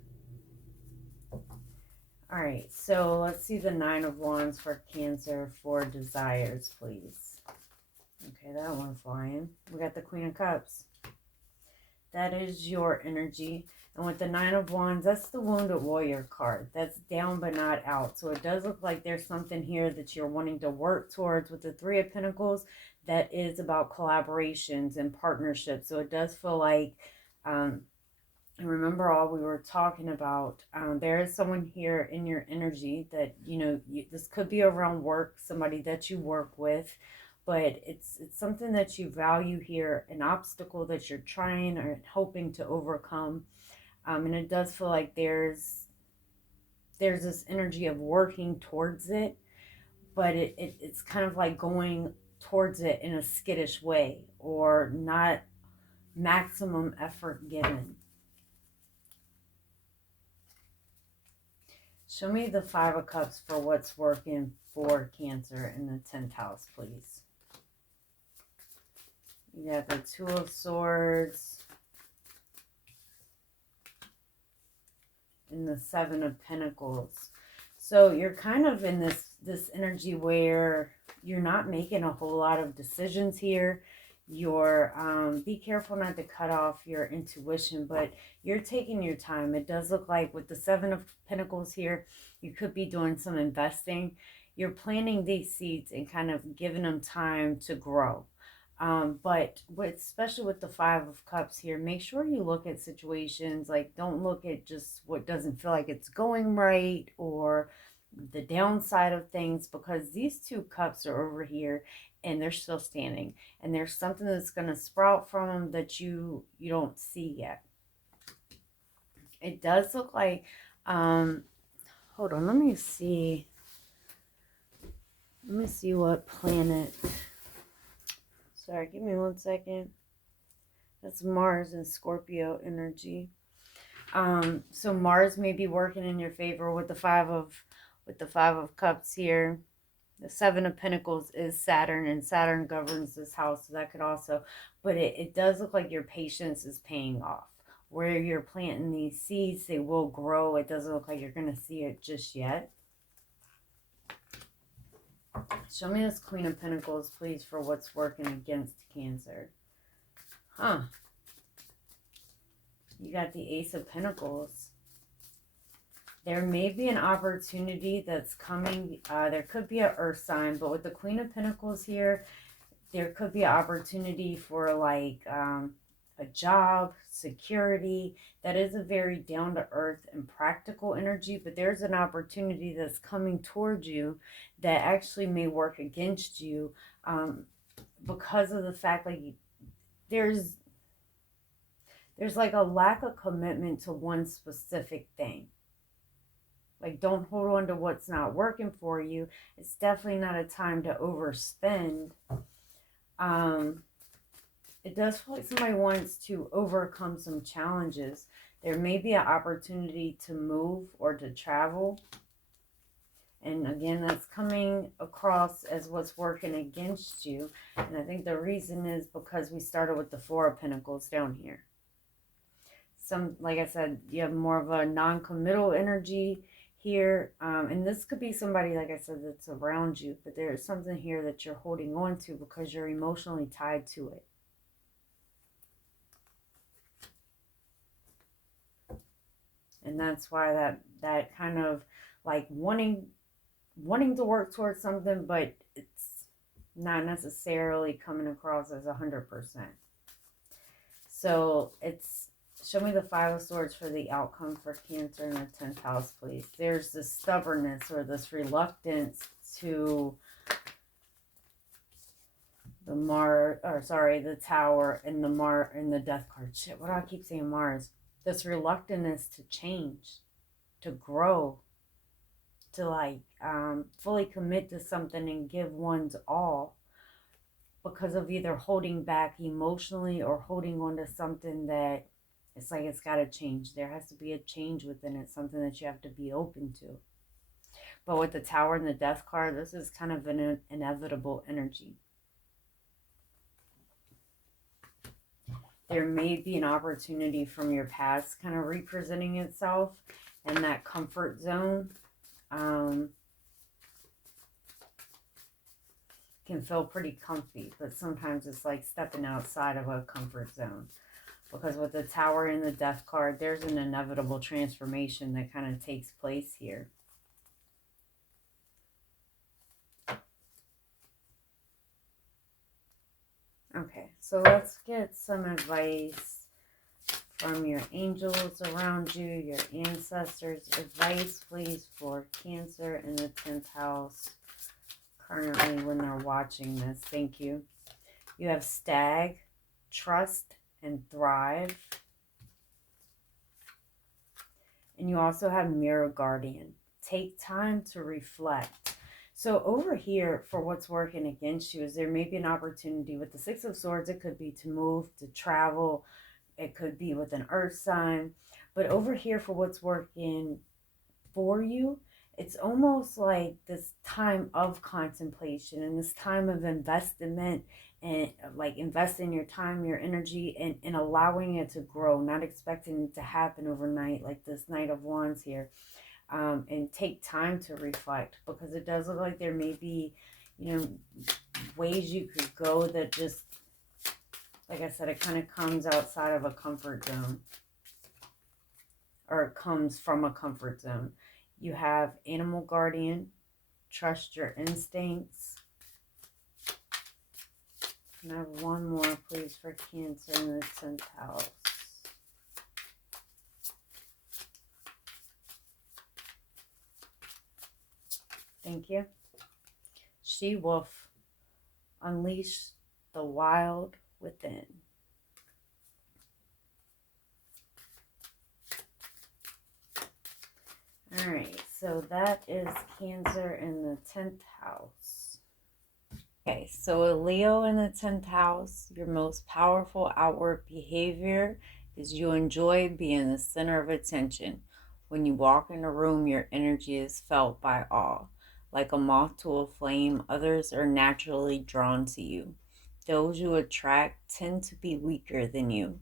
All right, so let's see the Nine of Wands for Cancer for desires, please. Okay, that one's flying. We got the Queen of Cups. That is your energy. And with the Nine of Wands, that's the Wounded Warrior card. That's down but not out. So it does look like there's something here that you're wanting to work towards. With the Three of Pentacles, that is about collaborations and partnerships. So it does feel like, and remember all we were talking about, there is someone here in your energy that, you know, this could be around work, somebody that you work with, but it's something that you value here, an obstacle that you're trying or hoping to overcome. And it does feel like there's this energy of working towards it, but it's kind of like going towards it in a skittish way, or not maximum effort given. Show me the Five of Cups for what's working for Cancer in the 10th house, please. You got the Two of Swords and the Seven of Pentacles. So you're kind of in this energy where you're not making a whole lot of decisions here. You're be careful not to cut off your intuition, but you're taking your time. It does look like with the Seven of Pentacles here, you could be doing some investing. You're planting these seeds and kind of giving them time to grow. But especially with the Five of Cups here, make sure you look at situations, like don't look at just what doesn't feel like it's going right or the downside of things, because these two cups are over here and they're still standing, and there's something that's going to sprout from them that you don't see yet. It does look like, hold on, let me see what planet. Sorry, give me 1 second. That's Mars and Scorpio energy. So Mars may be working in your favor with the Five of Cups here. The Seven of Pentacles is Saturn, and Saturn governs this house, so that could also, but it does look like your patience is paying off. Where you're planting these seeds, they will grow. It doesn't look like you're going to see it just yet. Show me this Queen of Pentacles, please, for what's working against Cancer. You got the Ace of Pentacles. There may be an opportunity that's coming. There could be an earth sign, but with the Queen of Pentacles here, there could be an opportunity for like a job, security. That is a very down-to-earth and practical energy, but there's an opportunity that's coming towards you that actually may work against you because of the fact like there's like a lack of commitment to one specific thing. Like, don't hold on to what's not working for you. It's definitely not a time to overspend. It does feel like somebody wants to overcome some challenges. There may be an opportunity to move or to travel. And again, that's coming across as what's working against you. And I think the reason is because we started with the Four of Pentacles down here. Like I said, you have more of a non-committal energy here. And this could be somebody, like I said, that's around you. But there's something here that you're holding on to because you're emotionally tied to it. And that's why that kind of like wanting to work towards something, but it's not necessarily coming across as 100%. So it's, show me the Five of Swords for the outcome for Cancer in the 10th house, please. There's this stubbornness or this reluctance to the Tower and the Death card. Shit, what do I keep saying? Mars. This reluctance to change, to grow, to like fully commit to something and give one's all, because of either holding back emotionally or holding on to something that it's like it's got to change. There has to be a change within it, something that you have to be open to. But with the Tower and the Death card, this is kind of an inevitable energy. There may be an opportunity from your past kind of representing itself, and that comfort zone can feel pretty comfy, but sometimes it's like stepping outside of a comfort zone. Because with the Tower and the Death card, there's an inevitable transformation that kind of takes place here. Okay, so let's get some advice from your angels around you, your ancestors. Advice, please, for Cancer in the 10th house currently when they're watching this. Thank you. You have Stag, Trust, and Thrive. And you also have Mirror Guardian. Take time to reflect. So over here, for what's working against you, is there may be an opportunity with the Six of Swords. It could be to move, to travel. It could be with an earth sign. But over here, for what's working for you, it's almost like this time of contemplation and this time of investment, and like investing your time, your energy, and allowing it to grow, not expecting it to happen overnight, like this Knight of Wands here. And take time to reflect, because it does look like there may be, you know, ways you could go that just, like I said, it kind of comes outside of a comfort zone, or it comes from a comfort zone. You have Animal Guardian, Trust your instincts. And I have one more, please, for Cancer in the 10th house. Thank you. She-Wolf, unleash the wild within. All right, so that is Cancer in the 10th house. Okay, so a Leo in the 10th house, your most powerful outward behavior is you enjoy being the center of attention. When you walk in a room, your energy is felt by all. Like a moth to a flame, others are naturally drawn to you. Those you attract tend to be weaker than you,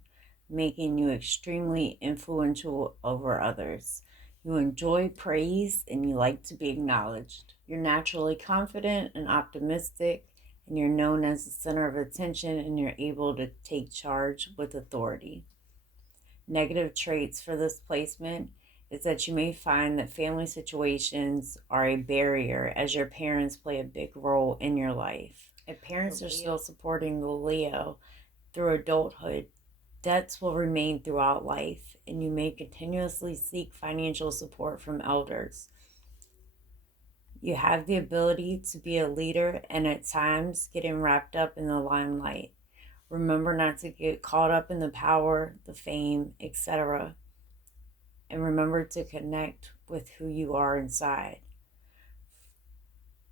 making you extremely influential over others. You enjoy praise and you like to be acknowledged. You're naturally confident and optimistic, and you're known as the center of attention, and you're able to take charge with authority. Negative traits for this placement is that you may find that family situations are a barrier, as your parents play a big role in your life. If parents are still supporting the Leo through adulthood, debts will remain throughout life, and you may continuously seek financial support from elders. You have the ability to be a leader, and at times getting wrapped up in the limelight. Remember not to get caught up in the power, the fame, etc. And remember to connect with who you are inside.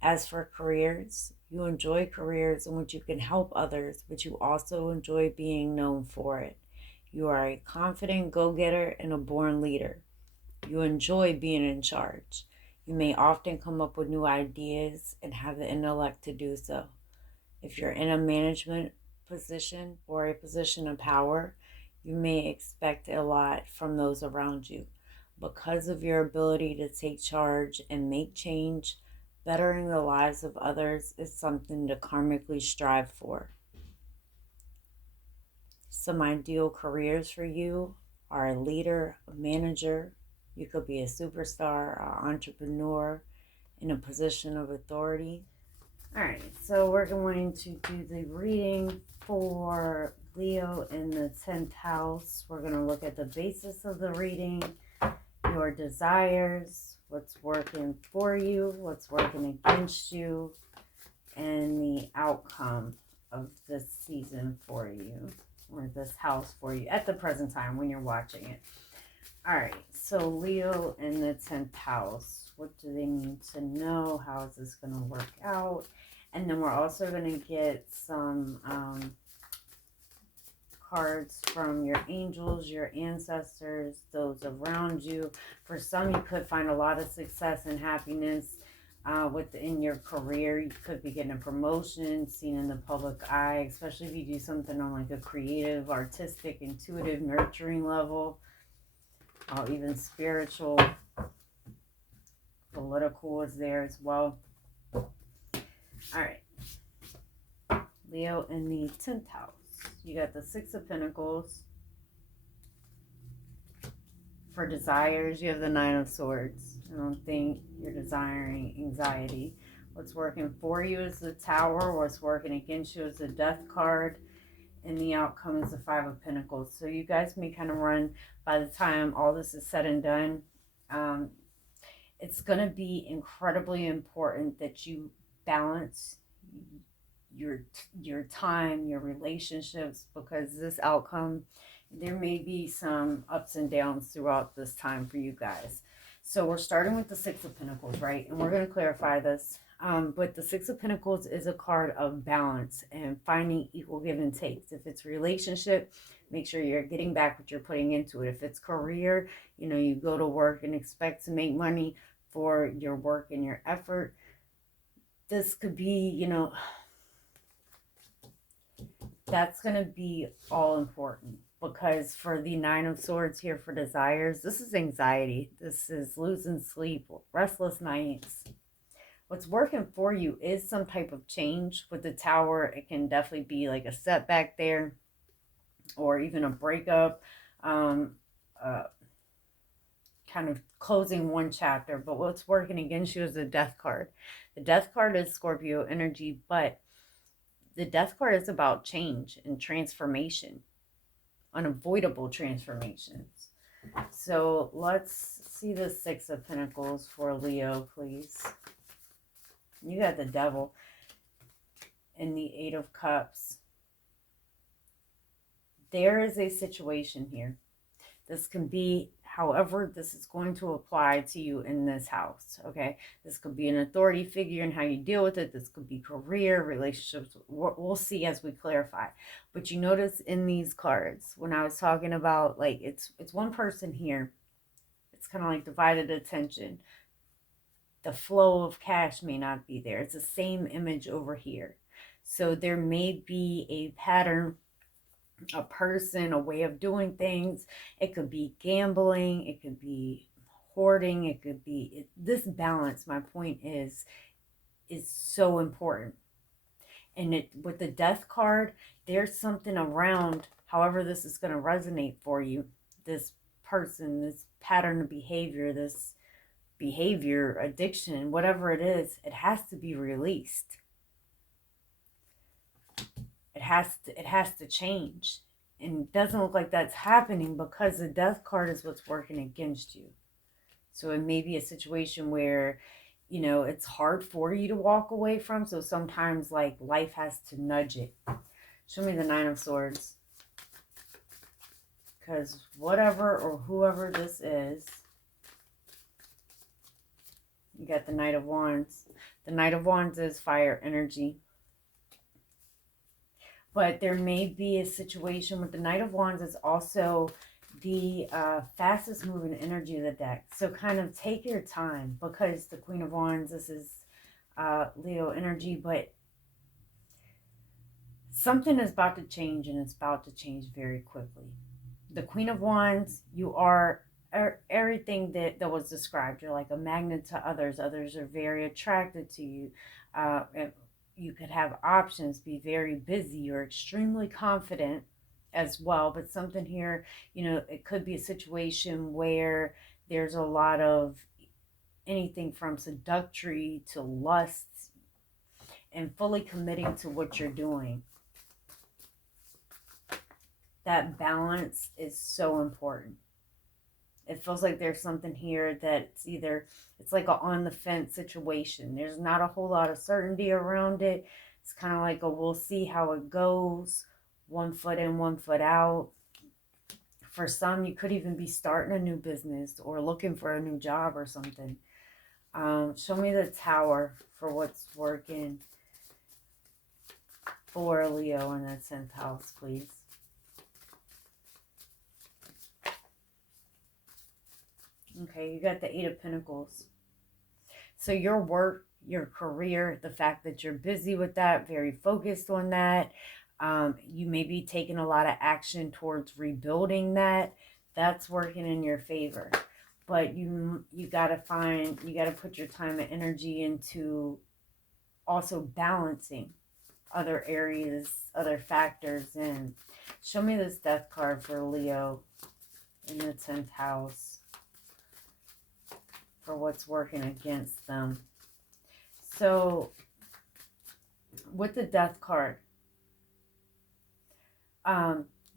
As for careers, you enjoy careers in which you can help others, but you also enjoy being known for it. You are a confident go-getter and a born leader. You enjoy being in charge. You may often come up with new ideas and have the intellect to do so. If you're in a management position or a position of power, you may expect a lot from those around you. Because of your ability to take charge and make change, bettering the lives of others is something to karmically strive for. Some ideal careers for you are a leader, a manager. You could be a superstar, an entrepreneur in a position of authority. All right, so we're going to do the reading for Leo in the 10th house. We're going to look at the basis of the reading, your desires, what's working for you, what's working against you, and the outcome of this season for you, or this house for you at the present time when you're watching it. All right, so Leo in the 10th house. What do they need to know? How is this going to work out? And then we're also going to get some cards from your angels, your ancestors, those around you. For some, you could find a lot of success and happiness within your career. You could be getting a promotion, seen in the public eye, especially if you do something on like a creative, artistic, intuitive, nurturing level, even spiritual. Political is there as well. All right. Leo in the 10th house. You got the 6 of Pentacles. For desires, you have the 9 of Swords. I don't think you're desiring anxiety. What's working for you is the Tower. What's working against you is the Death card. And the outcome is the 5 of Pentacles. So you guys may kind of run, by the time all this is said and done, it's going to be incredibly important that you balance your time, your relationships, because this outcome, there may be some ups and downs throughout this time for you guys. So we're starting with the 6 of Pentacles, right? And we're going to clarify this. But the 6 of Pentacles is a card of balance and finding equal give and takes. If it's relationship, make sure you're getting back what you're putting into it. If it's career, you know, you go to work and expect to make money for your work and your effort. This could be, you know, that's going to be all important, because for the 9 of Swords here for desires, this is anxiety. This is losing sleep, restless nights. What's working for you is some type of change. With the Tower, it can definitely be like a setback there, or even a breakup, kind of closing one chapter. But what's working against you is the Death card. The Death card is Scorpio energy, but the Death card is about change and transformation, unavoidable transformations. So let's see the 6 of Pentacles for Leo, please. You got the Devil and the 8 of Cups. There is a situation here. This can be however this is going to apply to you in this house, okay? This could be an authority figure and how you deal with it. This could be career, relationships. We'll see as we clarify. But you notice in these cards, when I was talking about, like, it's one person here. It's kind of like divided attention. The flow of cash may not be there. It's the same image over here. So there may be a pattern, a person, a way of doing things. It could be gambling, it could be hoarding, it could be this balance. My point is so important. And with the Death card, there's something around, however this is going to resonate for you, this person, this pattern of behavior, this behavior, addiction, whatever it is, it has to be released. It has to change. And it doesn't look like that's happening because the Death card is what's working against you. So it may be a situation where, you know, it's hard for you to walk away from. So sometimes, like, life has to nudge it. Show me the 9 of Swords. Because whatever or whoever this is, you got the Knight of Wands. The Knight of Wands is fire energy. But there may be a situation with the Knight of Wands is also the fastest moving energy of the deck. So kind of take your time, because the Queen of Wands, this is Leo energy, but something is about to change, and it's about to change very quickly. The Queen of Wands, you are everything that was described. You're like a magnet to others. Others are very attracted to you. You could have options, be very busy. You're extremely confident as well. But something here, you know, it could be a situation where there's a lot of anything from seductory to lust, and fully committing to what you're doing. That balance is so important. It feels like there's something here that's either, it's like a on the fence situation. There's not a whole lot of certainty around it. It's kind of like a we'll see how it goes. 1 foot in, 1 foot out. For some, you could even be starting a new business or looking for a new job or something. Show me the Tower for what's working for Leo in that 10th house, please. Okay, you got the 8 of Pentacles. So your work, your career, the fact that you're busy with that, very focused on that. You may be taking a lot of action towards rebuilding that. That's working in your favor. But you got to put your time and energy into also balancing other areas, other factors in. Show me this Death card for Leo in the 10th house for what's working against them. So with the Death card,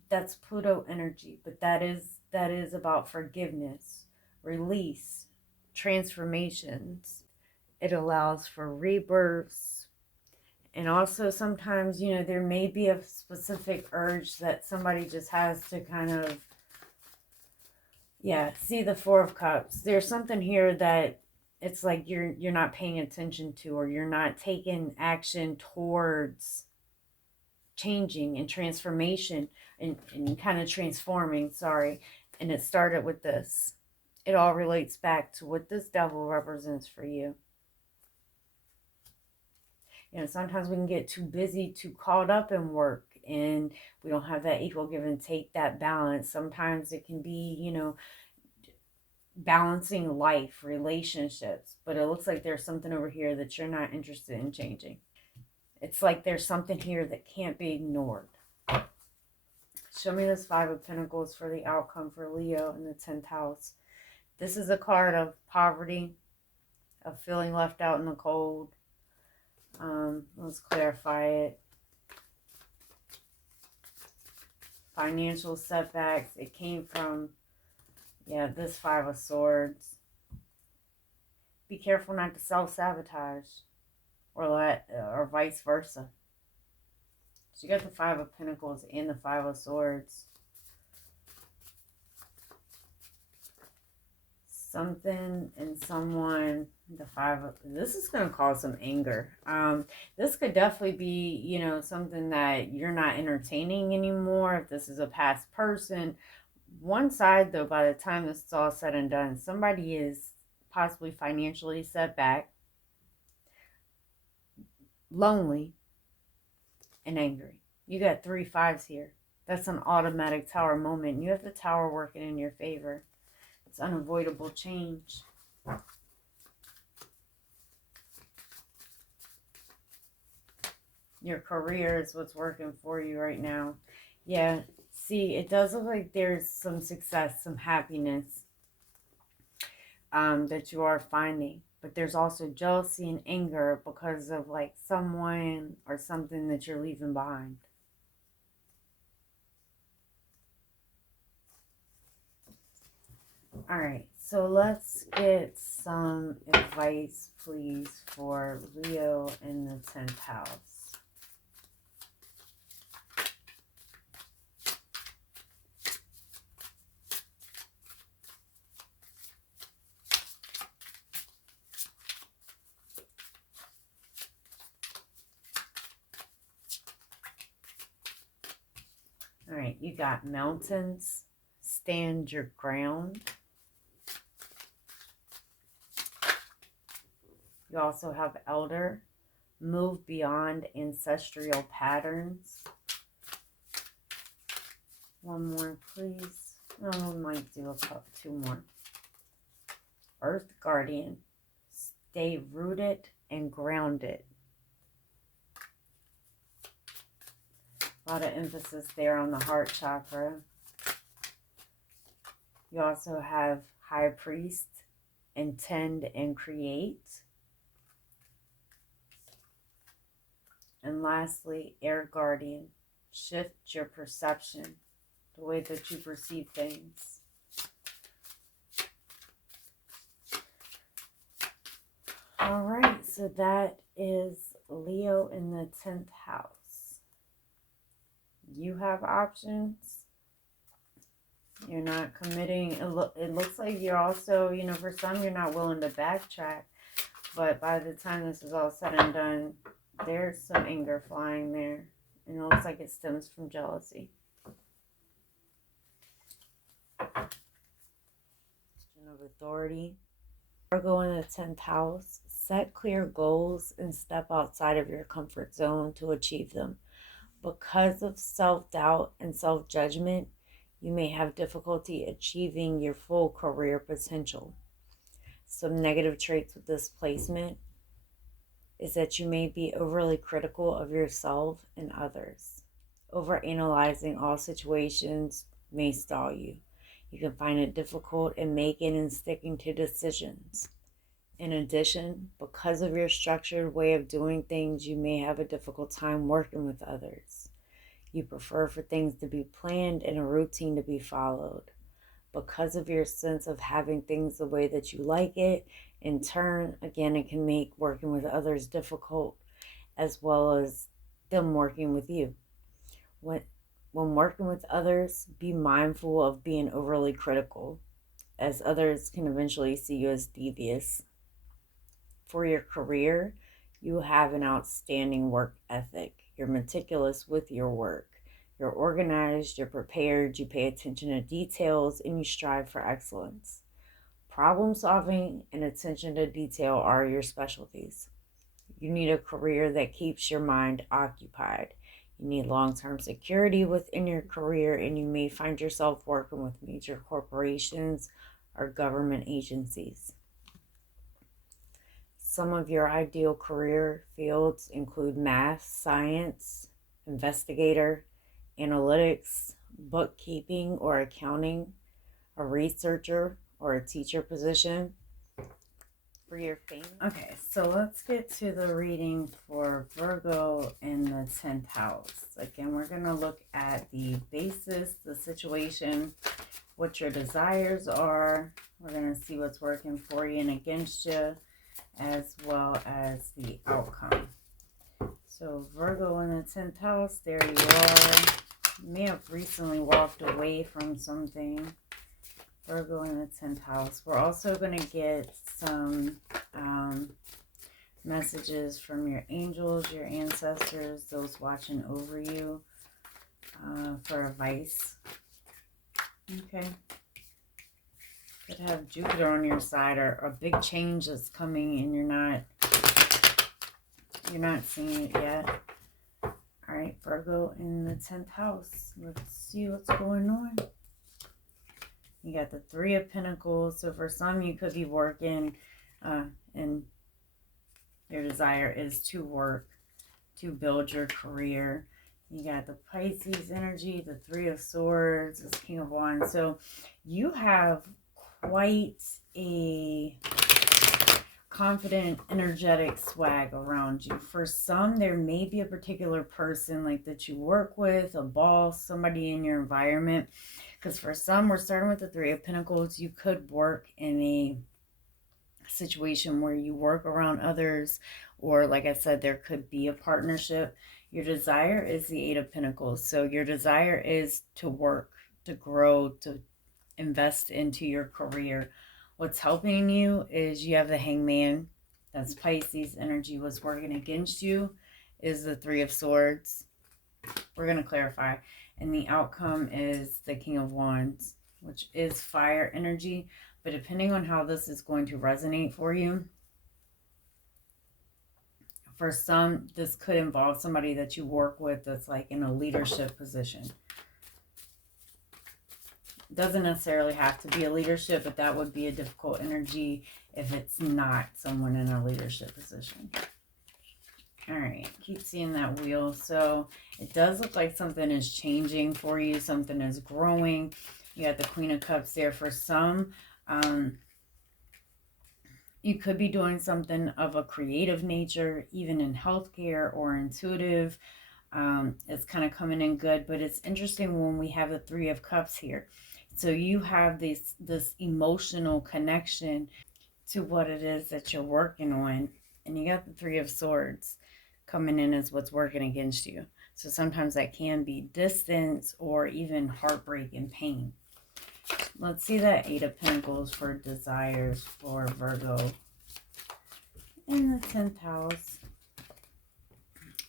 that's Pluto energy, but that is about forgiveness, release, transformations. It allows for rebirths. And also sometimes, you know, there may be a specific urge that somebody just has to kind of, yeah, see the 4 of Cups. There's something here that it's like you're not paying attention to, or you're not taking action towards changing and transformation and kind of transforming, sorry. And it started with this. It all relates back to what this Devil represents for you. You know, sometimes we can get too busy, too caught up in work, and we don't have that equal give and take, that balance. Sometimes it can be, you know, balancing life, relationships. But it looks like there's something over here that you're not interested in changing. It's like there's something here that can't be ignored. Show me this 5 of Pentacles for the outcome for Leo in the 10th house. This is a card of poverty, of feeling left out in the cold. Let's clarify it. Financial setbacks. It came from, yeah, this 5 of Swords. Be careful not to self-sabotage, or vice versa. So you got the 5 of Pentacles and the 5 of Swords. Something and someone, the 5 of, this is going to cause some anger. This could definitely be, you know, something that you're not entertaining anymore. If this is a past person, one side though, by the time this is all said and done, somebody is possibly financially set back, lonely, and angry. You got 3 5s here. That's an automatic Tower moment. You have the Tower working in your favor. It's unavoidable change. Your career is what's working for you right now. Yeah, see, it does look like there's some success, some happiness that you are finding. But there's also jealousy and anger because of like someone or something that you're leaving behind. All right, so let's get some advice, please, for Leo in the 10th house. You got mountains, stand your ground. You also have elder, move beyond ancestral patterns. One more, please. Oh, we might do a couple, two more. Earth guardian, stay rooted and grounded. A lot of emphasis there on the heart chakra. You also have high priest, intend and create. And lastly, air guardian, shift your perception, the way that you perceive things. All right, so that is Leo in the 10th house. You have options. You're not committing. It looks like you're also, you know, for some, you're not willing to backtrack. But by the time this is all said and done, there's some anger flying there. And it looks like it stems from jealousy. Question of authority. Virgo in the 10th house. Set clear goals and step outside of your comfort zone to achieve them. Because of self-doubt and self-judgment, you may have difficulty achieving your full career potential. Some negative traits with this placement is that you may be overly critical of yourself and others. Overanalyzing all situations may stall you. You can find it difficult in making and sticking to decisions. In addition, because of your structured way of doing things, you may have a difficult time working with others. You prefer for things to be planned and a routine to be followed. Because of your sense of having things the way that you like it, in turn, again, it can make working with others difficult, as well as them working with you. When working with others, be mindful of being overly critical, as others can eventually see you as devious. For your career, you have an outstanding work ethic. You're meticulous with your work. You're organized, you're prepared, you pay attention to details, and you strive for excellence. Problem solving and attention to detail are your specialties. You need a career that keeps your mind occupied. You need long-term security within your career, and you may find yourself working with major corporations or government agencies. Some of your ideal career fields include math, science, investigator, analytics, bookkeeping or accounting, a researcher or a teacher position. For your fame. Okay, so let's get to the reading for Virgo in the 10th house. Again, we're going to look at the basis, the situation, what your desires are. We're going to see what's working for you and against you, as well as the outcome. So Virgo in the 10th house, there you are. You may have recently walked away from something. Virgo in the 10th house. We're also going to get some messages from your angels, your ancestors, those watching over you for advice. Okay. Could have Jupiter on your side, or a big change that's coming and you're not seeing it yet. All right, Virgo in the 10th house. Let's see what's going on. You got the Three of Pentacles. So for some, you could be working and your desire is to work, to build your career. You got the Pisces energy, the Three of Swords, this King of Wands. So you have quite a confident, energetic swag around you. For some, there may be a particular person like that you work with, a boss, somebody in your environment. Because for some, we're starting with the Three of Pentacles. You could work in a situation where you work around others, or like I said, there could be a partnership. Your desire is the Eight of Pentacles. So your desire is to work, to grow, to invest into your career. What's helping you is you have the Hangman. That's Pisces energy. What's working against you is the Three of Swords. We're going to clarify. And the outcome is the King of Wands, which is fire energy. But depending on how this is going to resonate for you, for some, this could involve somebody that you work with that's like in a leadership position. Doesn't necessarily have to be a leadership, but that would be a difficult energy if it's not someone in a leadership position. All right, keep seeing that wheel. So it does look like something is changing for you. Something is growing. You got the Queen of Cups there. For some, you could be doing something of a creative nature, even in healthcare or intuitive. It's kind of coming in good, but it's interesting when we have the Three of Cups here. So you have this emotional connection to what it is that you're working on. And you got the Three of Swords coming in as what's working against you. So sometimes that can be distance or even heartbreak and pain. Let's see that Eight of Pentacles for desires for Virgo. In the 10th house,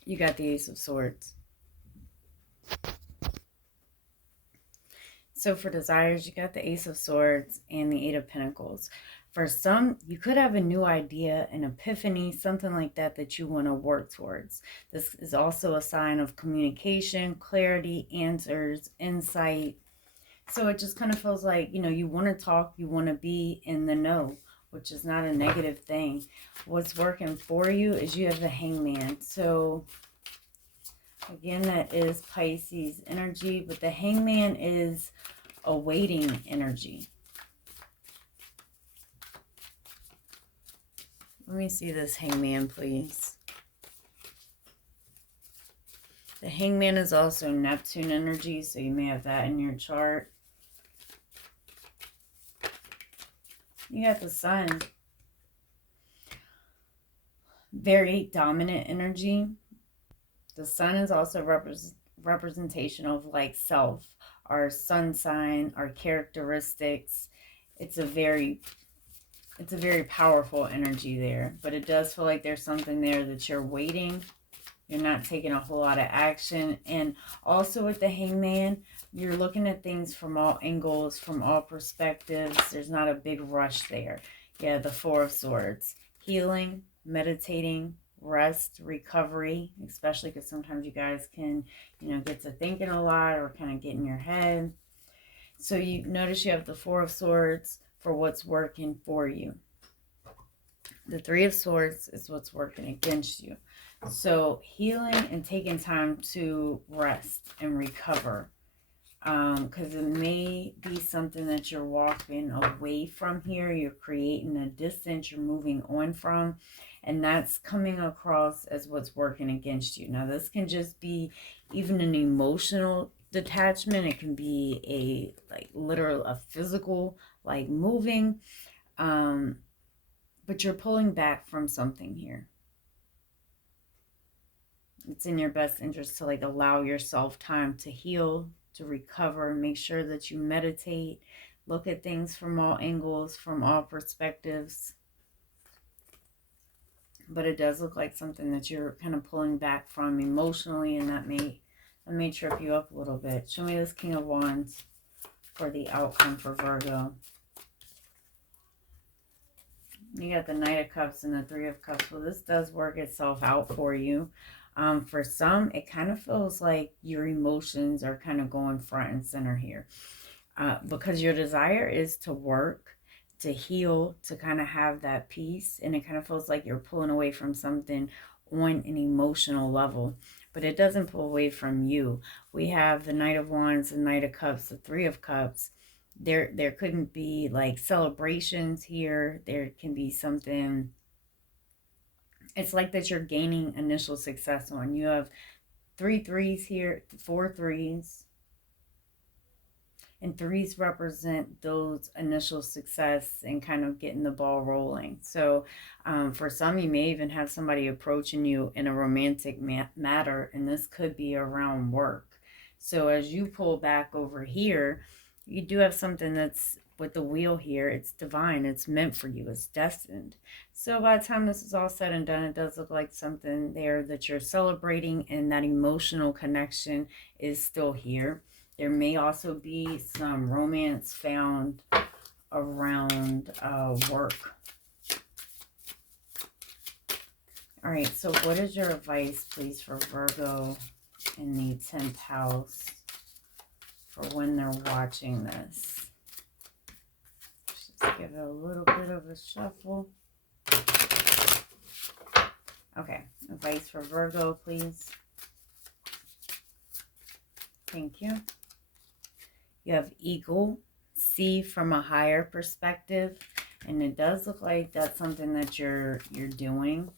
you got the Ace of Swords. So for desires, you got the Ace of Swords and the Eight of Pentacles. For some, you could have a new idea, an epiphany, something like that that you want to work towards. This is also a sign of communication, clarity, answers, insight. So it just kind of feels like, you know, you want to talk, you want to be in the know, which is not a negative thing. What's working for you is you have the Hangman. So again, that is Pisces energy, but the Hangman is a waiting energy. Let me see this Hangman, please. The Hangman is also Neptune energy, so you may have that in your chart. You got the Sun. Very dominant energy. The Sun is also representation of like self, our sun sign, our characteristics. It's a very powerful energy there, but it does feel like there's something there that you're waiting. You're not taking a whole lot of action. And also with the Hangman, you're looking at things from all angles, from all perspectives. There's not a big rush there. Yeah, the Four of Swords. Healing, meditating, rest, recovery, especially because sometimes you guys can, you know, get to thinking a lot or kind of get in your head. So you notice you have the Four of Swords for what's working for you. The Three of Swords is what's working against you. So healing and taking time to rest and recover. Because it may be something that you're walking away from here. You're creating a distance you're moving on from. And that's coming across as what's working against you. Now, this can just be even an emotional detachment. It can be a physical, like moving. But you're pulling back from something here. It's in your best interest to like allow yourself time to heal, to recover. Make sure that you meditate, look at things from all angles, from all perspectives. But it does look like something that you're kind of pulling back from emotionally, and that may trip you up a little bit. Show me this King of Wands for the outcome for Virgo. You got the Knight of Cups and the Three of Cups. Well, this does work itself out for you. For some, it kind of feels like your emotions are kind of going front and center here. Because your desire is to work, to heal, to kind of have that peace. And it kind of feels like you're pulling away from something on an emotional level. But it doesn't pull away from you. We have the Knight of Wands, the Knight of Cups, the Three of Cups. There couldn't be like celebrations here. There can be something. It's like that you're gaining initial success on. You have 3 threes here, 4 threes. And threes represent those initial success and kind of getting the ball rolling. So for some, you may even have somebody approaching you in a romantic matter. And this could be around work. So as you pull back over here, You do have something that's with the wheel here. It's divine. It's meant for you. It's destined. So by the time this is all said and done, it does look like something there that you're celebrating, and that emotional connection is still here. There may also be some romance found around work. All right, so what is your advice, please, for Virgo in the 10th house for when they're watching this? Just give it a little bit of a shuffle. Okay, advice for Virgo, please. Thank you. You have eagle, see from a higher perspective, and it does look like that's something that you're doing.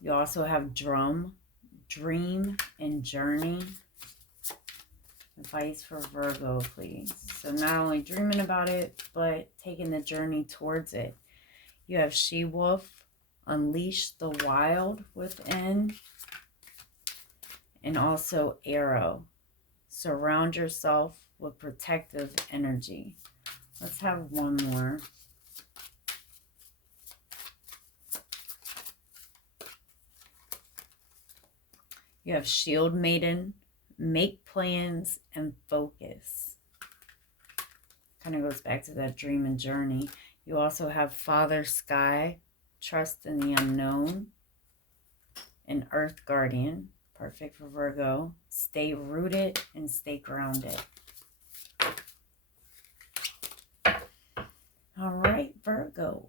You also have drum, dream, and journey. Advice for Virgo, please. So not only dreaming about it, but taking the journey towards it. You have she-wolf, unleash the wild within, and also arrow. Surround yourself with protective energy. Let's have one more. You have shield maiden, make plans, and focus. Kind of goes back to that dream and journey. You also have father sky, trust in the unknown, and earth guardian. Perfect for Virgo. Stay rooted and stay grounded. All right, Virgo.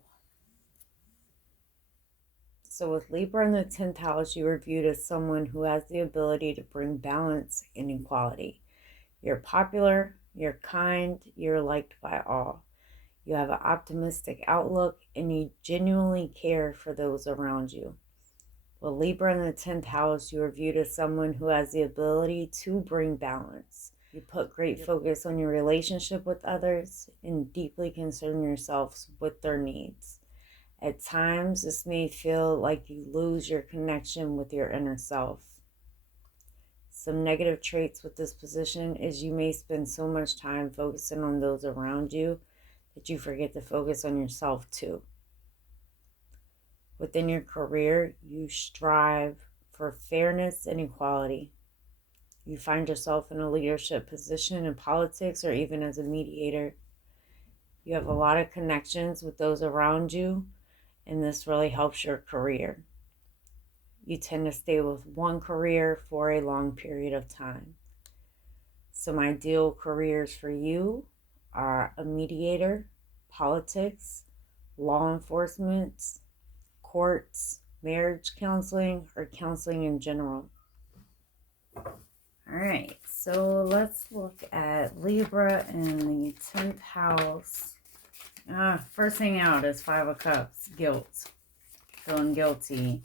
So with Libra in the 10th house, you are viewed as someone who has the ability to bring balance and equality. You're popular, you're kind, you're liked by all. You have an optimistic outlook, and you genuinely care for those around you. With Libra in the 10th house, you are viewed as someone who has the ability to bring balance. You put great focus on your relationship with others and deeply concern yourselves with their needs. At times, this may feel like you lose your connection with your inner self. Some negative traits with this position is you may spend so much time focusing on those around you that you forget to focus on yourself too. Within your career, you strive for fairness and equality. You find yourself in a leadership position in politics or even as a mediator. You have a lot of connections with those around you, and this really helps your career. You tend to stay with one career for a long period of time. Some ideal careers for you are a mediator, politics, law enforcement, courts, marriage counseling, or counseling in general. All right, so let's look at Libra in the 10th house. First thing out is 5 of Cups, guilt, feeling guilty.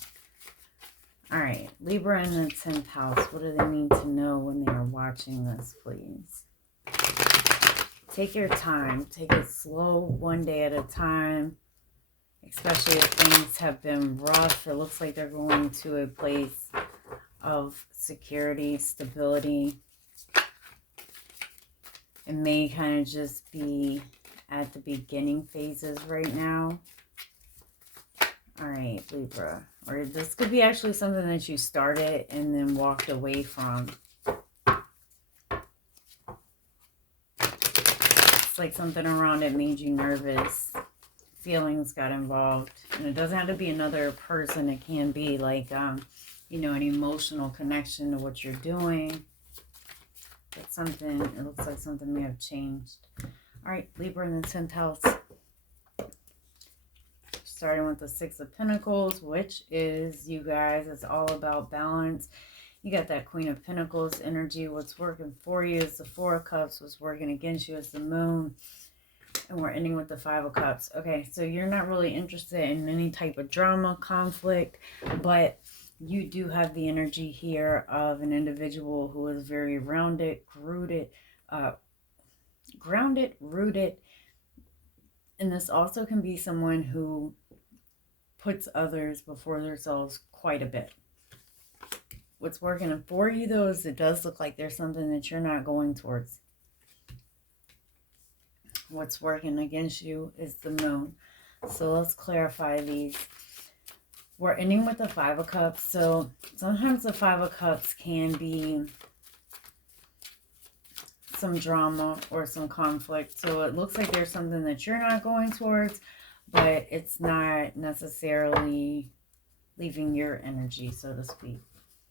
All right, Libra in the 10th house. What do they need to know when they are watching this, please? Take your time. Take it slow, one day at a time, especially if things have been rough. It looks like they're going to a place of security, stability. It may kind of just be at the beginning phases right now. All right, Libra. Or this could be actually something that you started and then walked away from. It's like something around it made you nervous. Feelings got involved. And it doesn't have to be another person. It can be like, you know, an emotional connection to what you're doing. But something, it looks like something may have changed. All right, Libra in the 10th house. Starting with the 6 of Pentacles, which is, you guys, it's all about balance. You got that Queen of Pentacles energy. What's working for you is the 4 of Cups. What's working against you is the Moon. And we're ending with the 5 of Cups. Okay, so you're not really interested in any type of drama, conflict, but you do have the energy here of an individual who is very grounded, rooted, and this also can be someone who puts others before themselves quite a bit. What's working for you, though, is it does look like there's something that you're not going towards. What's working against you is the moon. So let's clarify these. We're ending with the Five of Cups. So sometimes the Five of Cups can be some drama or some conflict. So it looks like there's something that you're not going towards, but it's not necessarily leaving your energy, so to speak.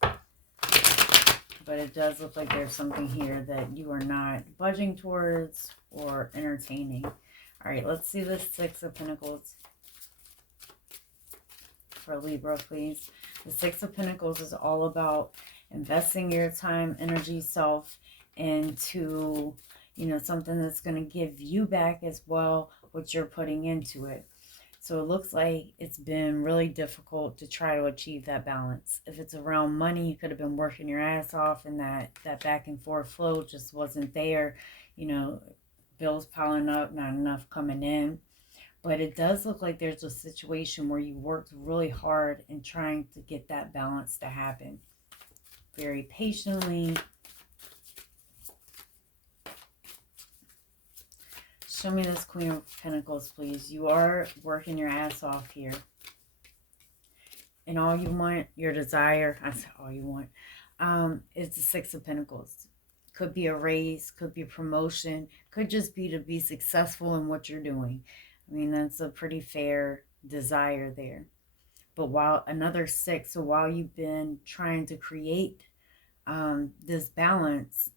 But it does look like there's something here that you are not budging towards or entertaining. All right, let's see the Six of Pentacles for Libra, please. The Six of Pentacles is all about investing your time, energy, self into, you know, something that's going to give you back as well what you're putting into it. So it looks like it's been really difficult to try to achieve that balance. If it's around money, you could have been working your ass off and that back and forth flow just wasn't there. You know, bills piling up, not enough coming in. But it does look like there's a situation where you worked really hard in trying to get that balance to happen. Very patiently. Show me this Queen of Pentacles, please. You are working your ass off here. And all you want, your desire, I said all you want, is the Six of Pentacles. Could be a raise, could be a promotion, could just be to be successful in what you're doing. I mean, that's a pretty fair desire there. But while another six, so while you've been trying to create this balance,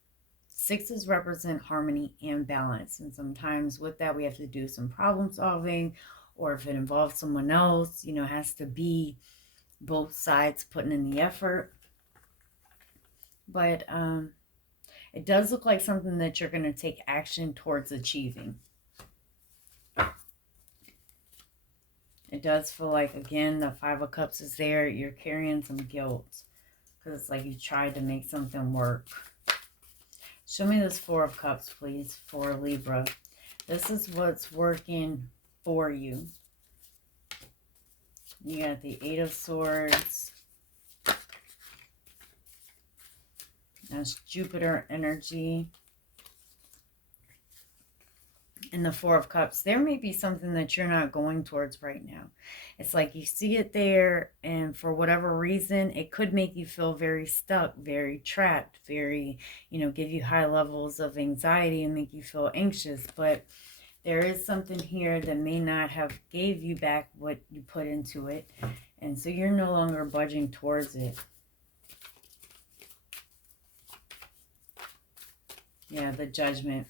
sixes represent harmony and balance. And sometimes with that, we have to do some problem solving, or if it involves someone else, you know, it has to be both sides putting in the effort. But it does look like something that you're going to take action towards achieving. It does feel like, again, the Five of Cups is there. You're carrying some guilt because it's like you tried to make something work. Show me this Four of Cups, please, for Libra. This is what's working for you. You got the Eight of Swords. That's Jupiter energy. And the Four of Cups. There may be something that you're not going towards right now. It's like you see it there, and for whatever reason, it could make you feel very stuck, very trapped, very, you know, give you high levels of anxiety and make you feel anxious. But there is something here that may not have gave you back what you put into it. And so you're no longer budging towards it. Yeah, the Judgment.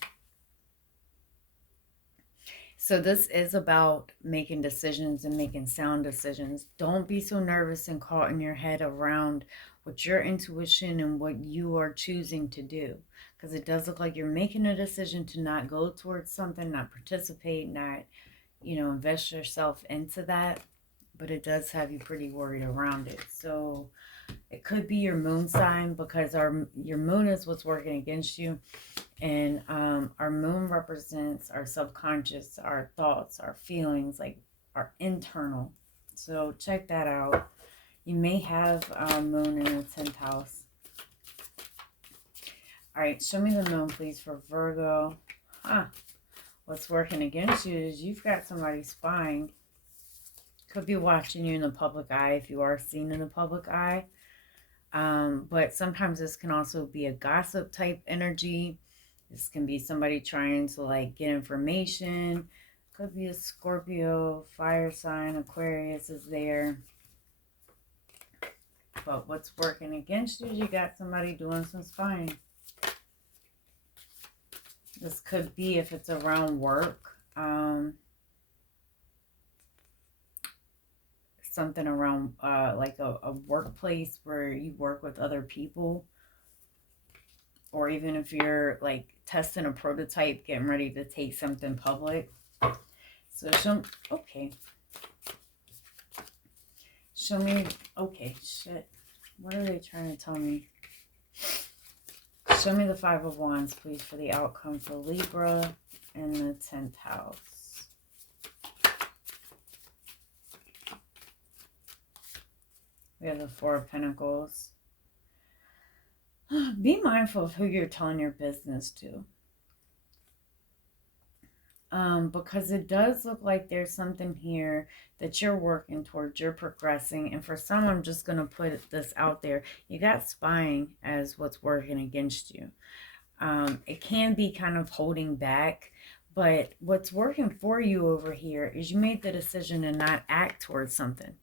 So this is about making decisions and making sound decisions. Don't be so nervous and caught in your head around what your intuition and what you are choosing to do. Because it does look like you're making a decision to not go towards something, not participate, not, you know, invest yourself into that. But it does have you pretty worried around it. So it could be your moon sign, because your moon is what's working against you. And our moon represents our subconscious, our thoughts, our feelings, like our internal. So check that out. You may have moon in the 10th house. All right, show me the moon, please, for Virgo. What's working against you is you've got somebody spying. Could be watching you in the public eye if you are seen in the public eye. But sometimes this can also be a gossip type energy. This can be somebody trying to like get information. Could be a Scorpio, fire sign, Aquarius is there. But what's working against you is you got somebody doing some spying. This could be if it's around work. Something around like a workplace where you work with other people. Or even if you're like testing a prototype, getting ready to take something public. So okay. Show me, okay, shit. What are they trying to tell me? Show me the Five of Wands, please, for the outcome for Libra in the 10th house. We have the Four of Pentacles. Be mindful of who you're telling your business to. because it does look like there's something here that you're working towards, you're progressing. And for some, I'm just going to put this out there. You got spying as what's working against you. It can be kind of holding back, but what's working for you over here is you made the decision to not act towards something.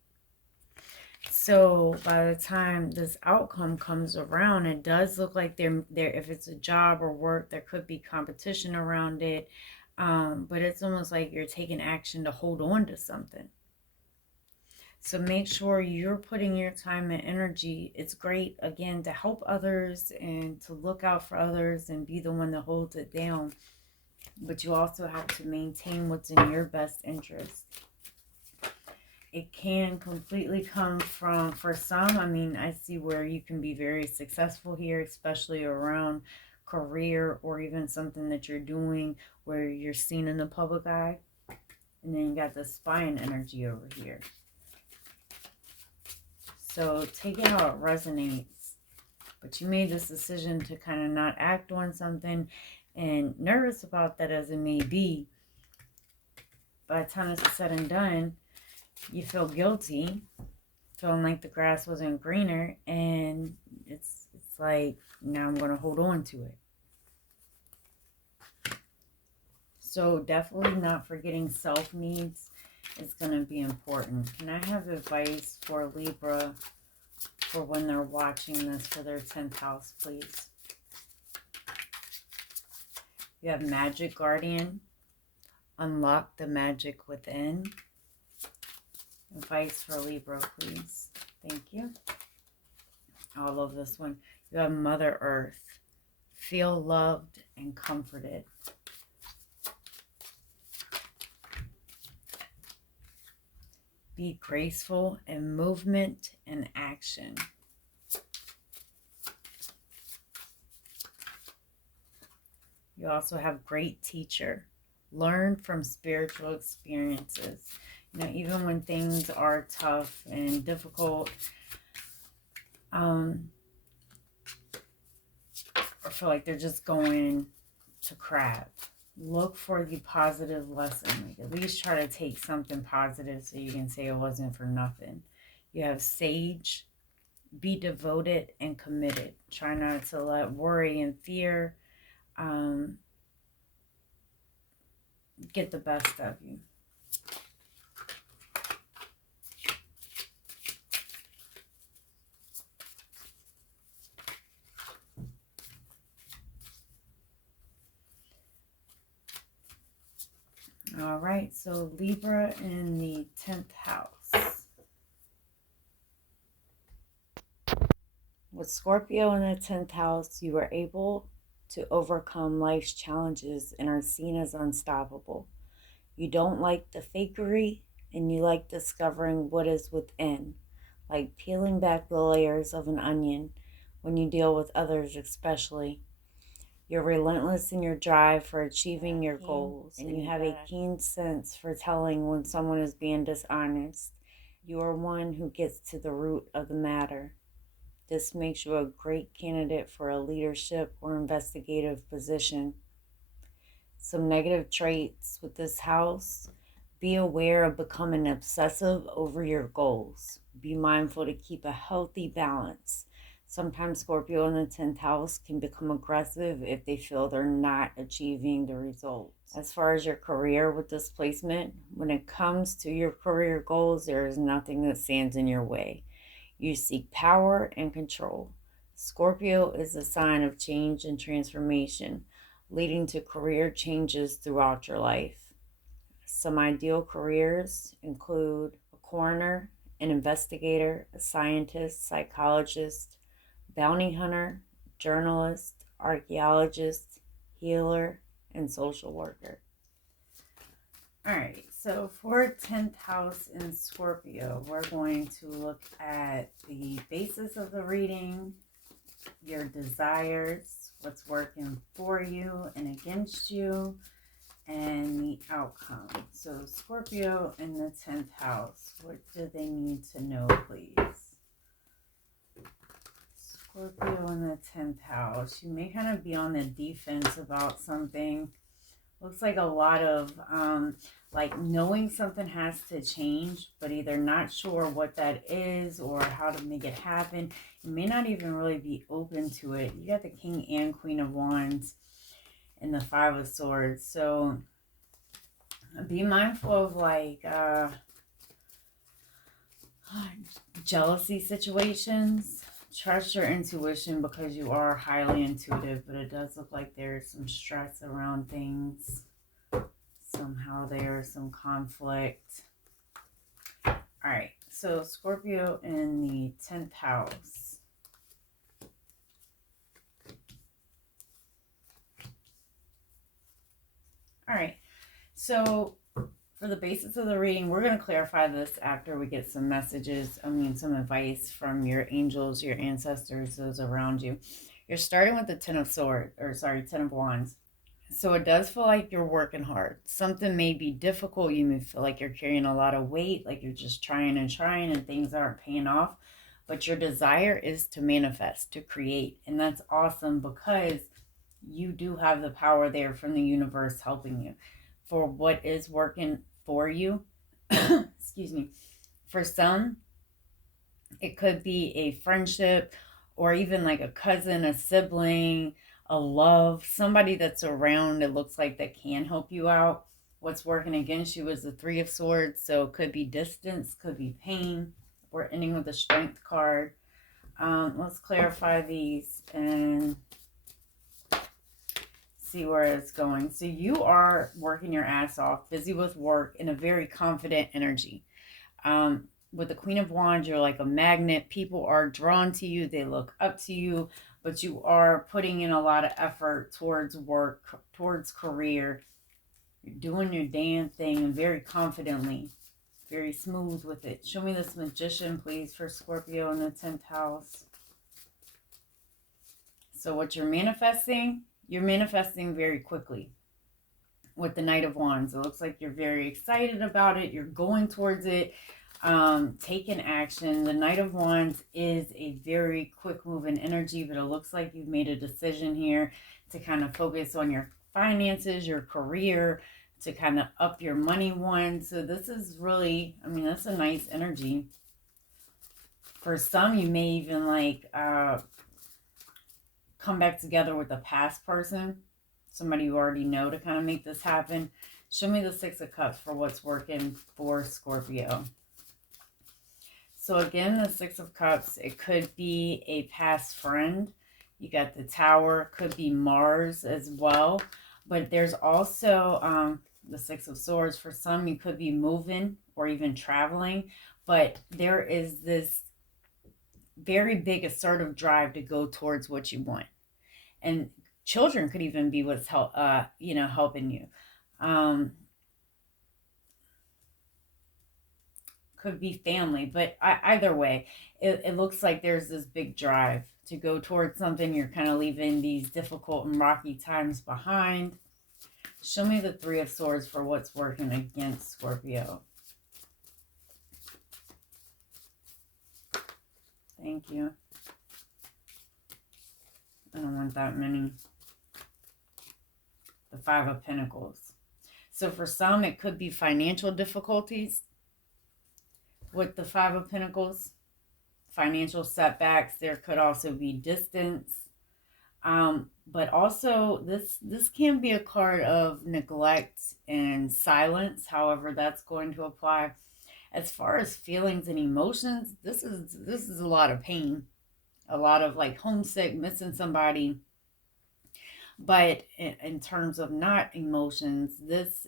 So by the time this outcome comes around, it does look like there if it's a job or work, there could be competition around it. But it's almost like you're taking action to hold on to something. So make sure you're putting your time and energy. It's great, again, to help others and to look out for others and be the one that holds it down. But you also have to maintain what's in your best interest. It can completely come from, for some, I mean, I see where you can be very successful here, especially around career or even something that you're doing where you're seen in the public eye. And then you got the spine energy over here. So take it how it resonates. But you made this decision to kind of not act on something, and nervous about that as it may be, by the time it's said and done, you feel guilty, feeling like the grass wasn't greener, and it's like, now I'm going to hold on to it. So definitely not forgetting self-needs is going to be important. Can I have advice for Libra for when they're watching this for their 10th house, please? You have Magic Guardian. Unlock the magic within. Advice for Libra, please. Thank you. I love this one. You have Mother Earth. Feel loved and comforted. Be graceful in movement and action. You also have Great Teacher. Learn from spiritual experiences. You know, even when things are tough and difficult, or feel like they're just going to crap, look for the positive lesson. Like, at least try to take something positive so you can say it wasn't for nothing. You have Sage. Be devoted and committed. Try not to let worry and fear get the best of you. All right, so Libra in the 10th house. With Scorpio in the 10th house, you are able to overcome life's challenges and are seen as unstoppable. You don't like the fakery, and you like discovering what is within, like peeling back the layers of an onion when you deal with others especially. You're relentless in your drive for achieving your goals, and you have a keen sense for telling when someone is being dishonest. You are one who gets to the root of the matter. This makes you a great candidate for a leadership or investigative position. Some negative traits with this house: be aware of becoming obsessive over your goals. Be mindful to keep a healthy balance. Sometimes Scorpio in the 10th house can become aggressive if they feel they're not achieving the results. As far as your career with this placement, when it comes to your career goals, there is nothing that stands in your way. You seek power and control. Scorpio is a sign of change and transformation, leading to career changes throughout your life. Some ideal careers include a coroner, an investigator, a scientist, psychologist, bounty hunter, journalist, archaeologist, healer, and social worker. All right, so for 10th house in Scorpio, we're going to look at the basis of the reading, your desires, what's working for you and against you, and the outcome. So Scorpio in the 10th house, what do they need to know, please? Scorpio in the 10th house, you may kind of be on the defense about something, Looks like a lot of like knowing something has to change, but either not sure what that is or how to make it happen. You may not even really be open to it. You got the King and Queen of Wands and the Five of Swords. So be mindful of like jealousy situations. Trust your intuition because you are highly intuitive, but it does look like there's some stress around things. Somehow there's some conflict. All right, so Scorpio in the 10th house. All right, so for the basis of the reading, we're going to clarify this after we get some messages, some advice from your angels, your ancestors, those around you. You're starting with the 10 of Swords, or sorry, 10 of Wands. So it does feel like you're working hard. Something may be difficult. You may feel like you're carrying a lot of weight, like you're just trying and things aren't paying off. But your desire is to manifest, to create. And that's awesome because you do have the power there from the universe helping you for what is working for you. Excuse me. For some, it could be a friendship or even like a cousin, a sibling, a love, somebody that's around, it looks like, that can help you out. What's working against you is the Three of Swords. So it could be distance, could be pain. We're ending with the Strength card. Let's clarify these and see where it's going. So you are working your ass off, busy with work, in a very confident energy. With the Queen of Wands, you're like a magnet. People are drawn to you. They look up to you, but you are putting in a lot of effort towards work, towards career. You're doing your damn thing and very confidently, very smooth with it. Show me this Magician, please, for Scorpio in the 10th house. So what you're manifesting very quickly. With the Knight of Wands, it looks like you're very excited about it. You're going towards it. Taking action. The Knight of Wands is a very quick moving energy, but it looks like you've made a decision here to kind of focus on your finances, your career, to kind of up your money one. So this is really, that's a nice energy. For some, you may even like come back together with a past person, somebody you already know, to kind of make this happen. Show me the Six of Cups for what's working for Scorpio. So again, the Six of Cups, it could be a past friend. You got the Tower, could be Mars as well. But there's also the Six of Swords. For some, you could be moving or even traveling. But there is this very big assertive drive to go towards what you want. And children could even be what's helping you. Could be family, but either way, it looks like there's this big drive to go towards something. You're kind of leaving these difficult and rocky times behind. Show me the Three of Swords for what's working against Scorpio. Thank you. I don't want that many. The Five of Pentacles. So for some, it could be financial difficulties with the Five of Pentacles. Financial setbacks. There could also be distance. But also, this can be a card of neglect and silence, however that's going to apply. As far as feelings and emotions, this is a lot of pain. A lot of like homesick, missing somebody. But in terms of not emotions, this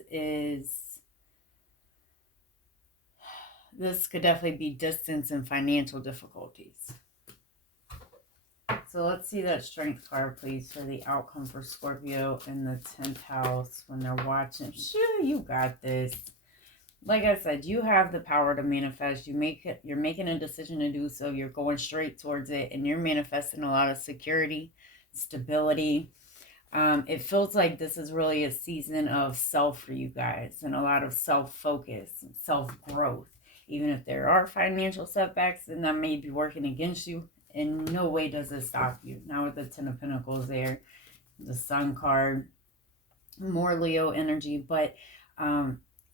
could definitely be distance and financial difficulties. So let's see that Strength card, please, for the outcome for Scorpio in the 10th house when they're watching. Sure, you got this. Like I said, you have the power to manifest. You're making a decision to do so. You're going straight towards it, and you're manifesting a lot of security, stability. It feels like this is really a season of self for you guys and a lot of self-focus and self-growth. Even if there are financial setbacks and that may be working against you, in no way does it stop you. Now with the Ten of Pentacles there, the Sun card, more Leo energy, but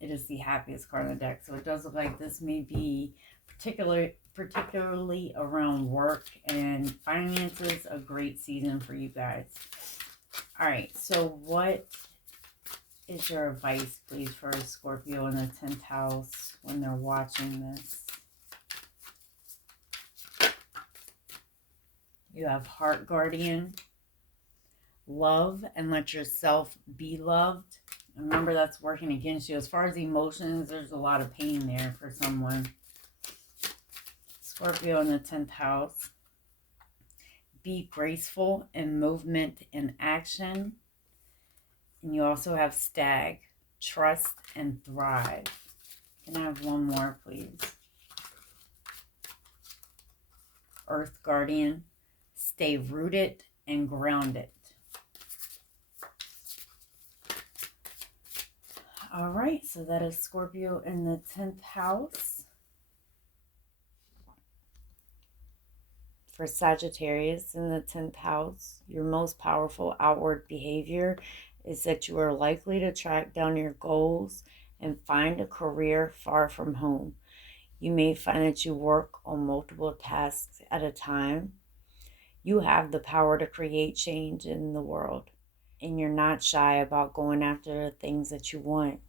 it is the happiest card on the deck. So it does look like this may be particularly around work and finances, a great season for you guys. All right, so what is your advice, please, for a Scorpio in the 10th house when they're watching this? You have Heart Guardian, love and let yourself be loved. Remember, that's working against you. As far as emotions, there's a lot of pain there for someone. Scorpio in the 10th house. Be graceful in movement and action. And you also have Stag, trust and thrive. Can I have one more, please? Earth Guardian, stay rooted and grounded. All right, so that is Scorpio in the 10th house. For Sagittarius in the 10th house, your most powerful outward behavior is that you are likely to track down your goals and find a career far from home. You may find that you work on multiple tasks at a time. You have the power to create change in the world, and you're not shy about going after the things that you want.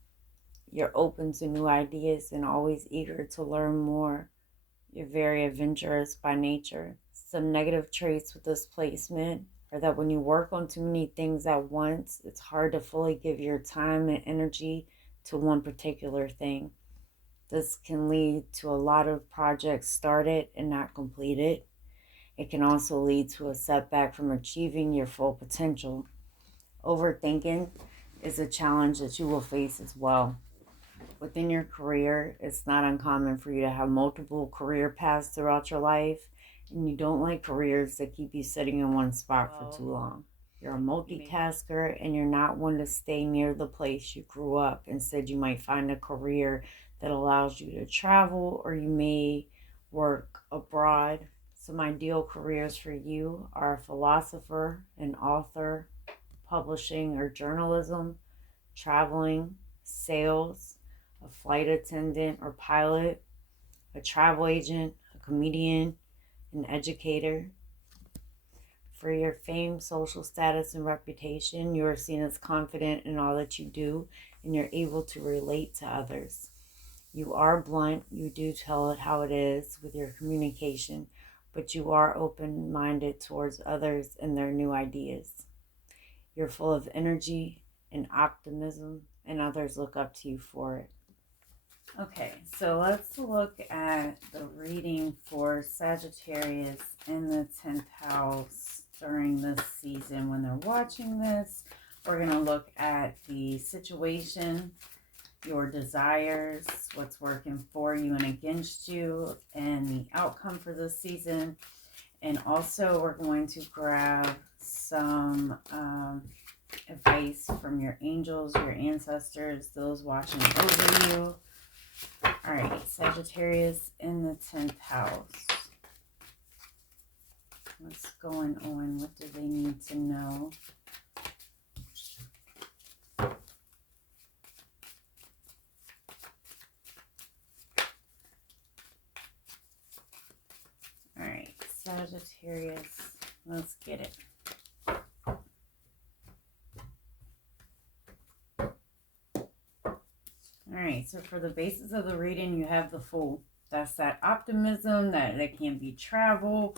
You're open to new ideas and always eager to learn more. You're very adventurous by nature. Some negative traits with this placement are that when you work on too many things at once, it's hard to fully give your time and energy to one particular thing. This can lead to a lot of projects started and not completed. It can also lead to a setback from achieving your full potential. Overthinking is a challenge that you will face as well. Within your career, it's not uncommon for you to have multiple career paths throughout your life, and you don't like careers that keep you sitting in one spot for too long. You're a multitasker, and you're not one to stay near the place you grew up. Instead, you might find a career that allows you to travel, or you may work abroad. Some ideal careers for you are a philosopher, an author, publishing or journalism, traveling, sales, a flight attendant or pilot, a travel agent, a comedian, an educator. For your fame, social status, and reputation, you are seen as confident in all that you do, and you're able to relate to others. You are blunt, you do tell it how it is with your communication, but you are open-minded towards others and their new ideas. You're full of energy and optimism, and others look up to you for it. Okay, so let's look at the reading for Sagittarius in the 10th house during this season when they're watching this. We're going to look at the situation, your desires, what's working for you and against you, and the outcome for this season. And also we're going to grab some advice from your angels, your ancestors, those watching over you. All right, Sagittarius in the 10th house. What's going on? What do they need to know? All right, Sagittarius, let's get it. All right, so for the basis of the reading, you have the Fool. That's that optimism, that can be travel.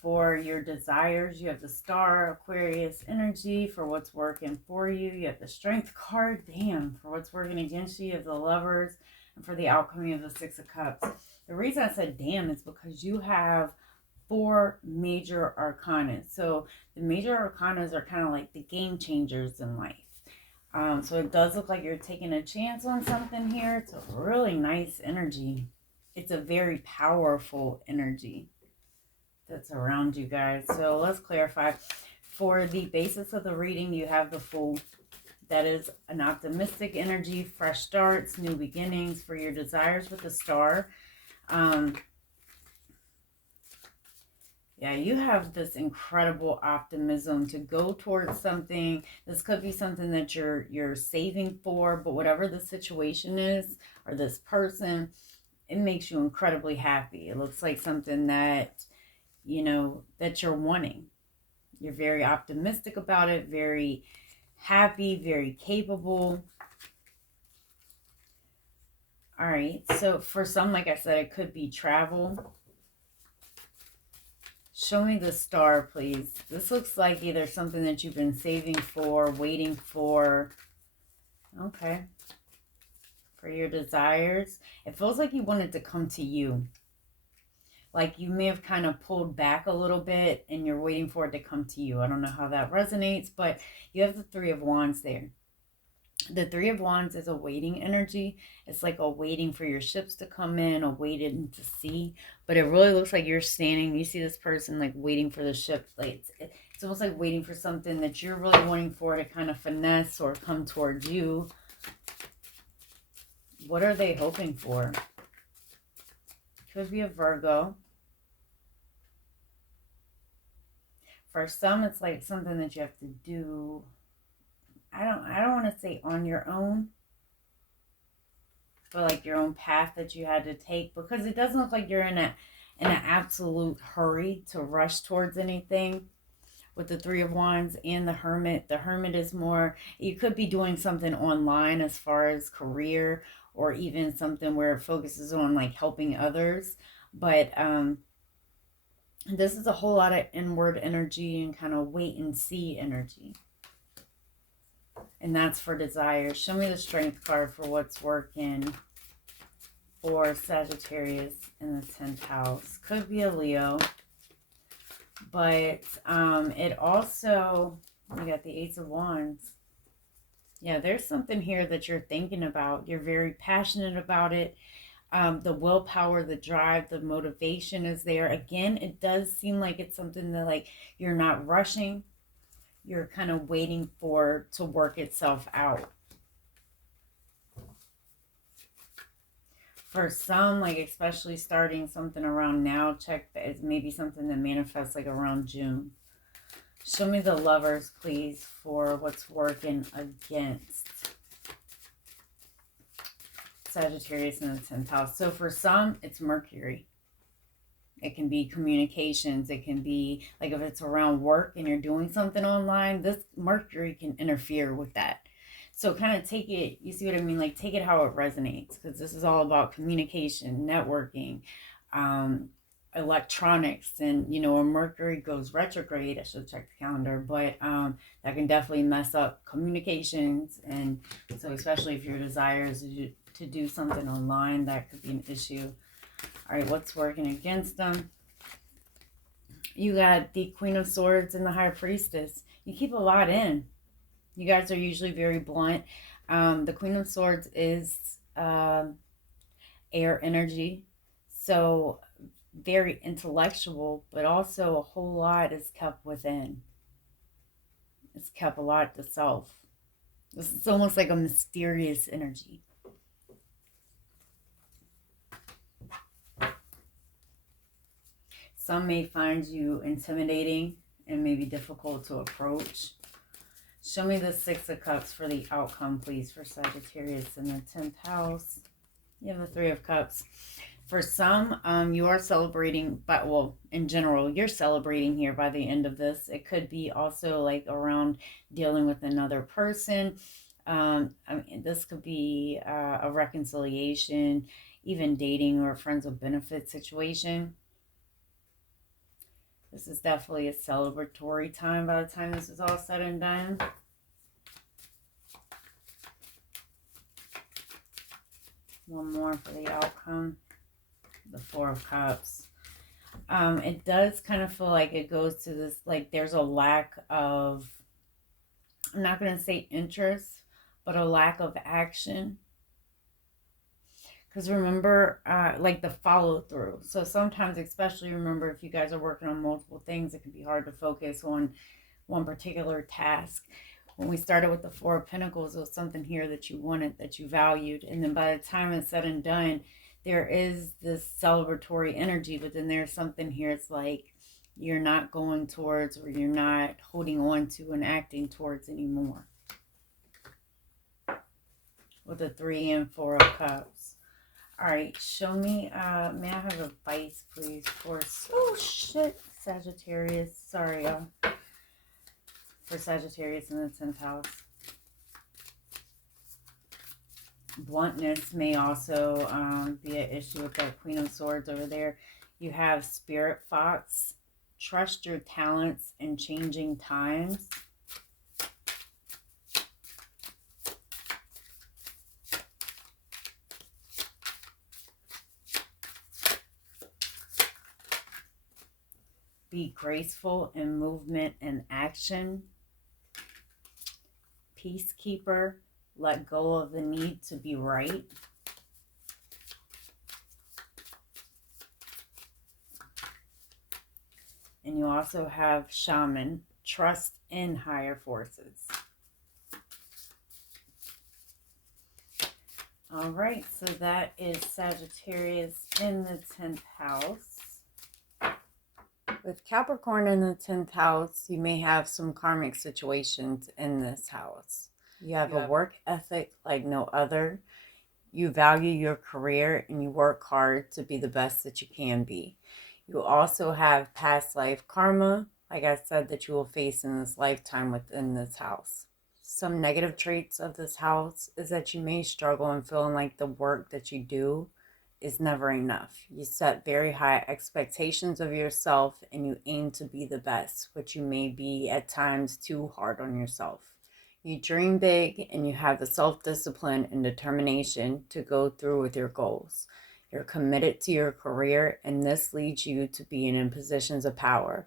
For your desires, you have the Star, Aquarius energy for what's working for you. You have the Strength card, damn, for what's working against you. You have the Lovers, and for the outcome, you have the Six of Cups. The reason I said damn is because you have 4 major arcana. So the major arcanas are kind of like the game changers in life. So it does look like you're taking a chance on something here. It's a really nice energy. It's a very powerful energy that's around you guys. So let's clarify. For the basis of the reading, you have the Fool. That is an optimistic energy, fresh starts, new beginnings. For your desires with the Star, Yeah, you have this incredible optimism to go towards something. This could be something that you're saving for, but whatever the situation is or this person, it makes you incredibly happy. It looks like something that, you know, that you're wanting. You're very optimistic about it, very happy, very capable. All right. So for some, like I said, it could be travel. Show me the star, please. This looks like either something that you've been saving for, waiting for. Okay. For your desires. It feels like you want it to come to you. Like you may have kind of pulled back a little bit and you're waiting for it to come to you. I don't know how that resonates, but you have the Three of Wands there. The Three of Wands is a waiting energy. It's like a waiting for your ships to come in, a waiting to see. But it really looks like you're standing. You see this person like waiting for the ship. Like it's almost like waiting for something that you're really wanting for to kind of finesse or come towards you. What are they hoping for? Could be a Virgo. For some, it's like something that you have to do. I don't want to say on your own, but like your own path that you had to take, because it doesn't look like you're in an absolute hurry to rush towards anything. With the Three of Wands and the Hermit is more, you could be doing something online as far as career, or even something where it focuses on like helping others. But this is a whole lot of inward energy and kind of wait and see energy. And that's for desires. Show me the Strength card for what's working for Sagittarius in the 10th house. Could be a Leo. But it also, you got the Ace of Wands. Yeah, there's something here that you're thinking about. You're very passionate about it. The willpower, the drive, the motivation is there. Again, it does seem like it's something that like you're not rushing. You're kind of waiting for to work itself out. For some, like especially starting something around now, check it's maybe something that manifests like around June. Show me the Lovers, please, for what's working against Sagittarius in the 10th house. So for some, it's Mercury. It can be communications. It can be like if it's around work and you're doing something online, this Mercury can interfere with that. So kind of take it, you see what I mean? Like take it how it resonates, because this is all about communication, networking, electronics. And, you know, when Mercury goes retrograde, I should check the calendar, but that can definitely mess up communications. And so especially if your desire is to do something online, that could be an issue. All right, what's working against them? You got the Queen of Swords and the High Priestess. You keep a lot in. You guys are usually very blunt. The Queen of Swords is air energy. So very intellectual, but also a whole lot is kept within. It's kept a lot to self. It's almost like a mysterious energy. Some may find you intimidating and maybe difficult to approach. Show me the Six of Cups for the outcome, please, for Sagittarius in the 10th house. You have the Three of Cups. For some, you are celebrating, but well, in general, you're celebrating here by the end of this. It could be also like around dealing with another person. I mean, this could be a reconciliation, even dating or friends with benefits situation. This is definitely a celebratory time by the time this is all said and done. One more for the outcome. The Four of Cups. It does kind of feel like it goes to this, like there's a lack of, I'm not going to say interest, but a lack of action. Because remember, like the follow through. So sometimes, especially remember, if you guys are working on multiple things, it can be hard to focus on one particular task. When we started with the Four of Pentacles, it was something here that you wanted, that you valued. And then by the time it's said and done, there is this celebratory energy, but then there's something here. It's like you're not going towards, or you're not holding on to and acting towards anymore. With the 3 and 4 of Cups. All right, show me, may I have advice, please, for, oh, shit, Sagittarius. Sorry, y'all. For Sagittarius in the 10th house. Bluntness may also be an issue with that Queen of Swords over there. You have Spirit Fox. Trust your talents in changing times. Be graceful in movement and action. Peacekeeper. Let go of the need to be right. And you also have Shaman. Trust in higher forces. All right, so that is Sagittarius in the 10th house. With Capricorn in the 10th house, you may have some karmic situations in this house. You have a work ethic like no other. You value your career and you work hard to be the best that you can be. You also have past life karma, like I said, that you will face in this lifetime within this house. Some negative traits of this house is that you may struggle in feeling like the work that you do is never enough. You set very high expectations of yourself and you aim to be the best, but you may be at times too hard on yourself. You dream big and you have the self-discipline and determination to go through with your goals. You're committed to your career and this leads you to being in positions of power.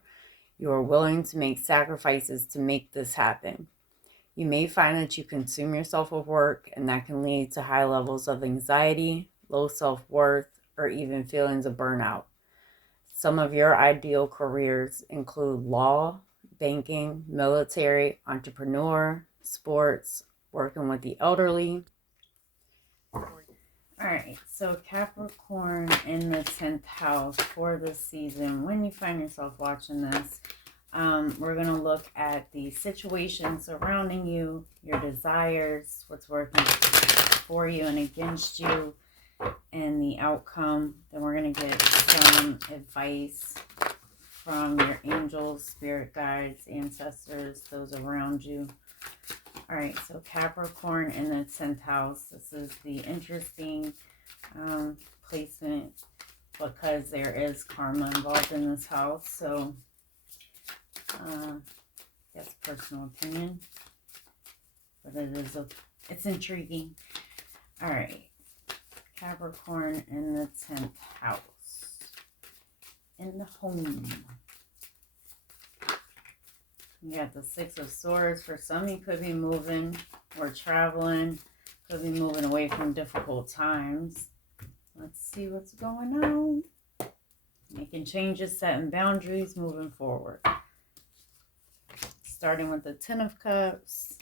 You are willing to make sacrifices to make this happen. You may find that you consume yourself with work and that can lead to high levels of anxiety, low self-worth, or even feelings of burnout. Some of your ideal careers include law, banking, military, entrepreneur, sports, working with the elderly. All right, so Capricorn in the 10th house for this season. When you find yourself watching this, we're going to look at the situation surrounding you, your desires, what's working for you and against you, and the outcome. Then we're going to get some advice from your angels, spirit guides, ancestors, those around you. All right, so Capricorn in the 10th house. This is the interesting placement because there is karma involved in this house. So that's personal opinion, but it's intriguing. All right, Capricorn in the 10th house, in the home. You got the 6 of Swords. For some, you could be moving or traveling, could be moving away from difficult times. Let's see what's going on. Making changes, setting boundaries, moving forward. Starting with the 10 of Cups.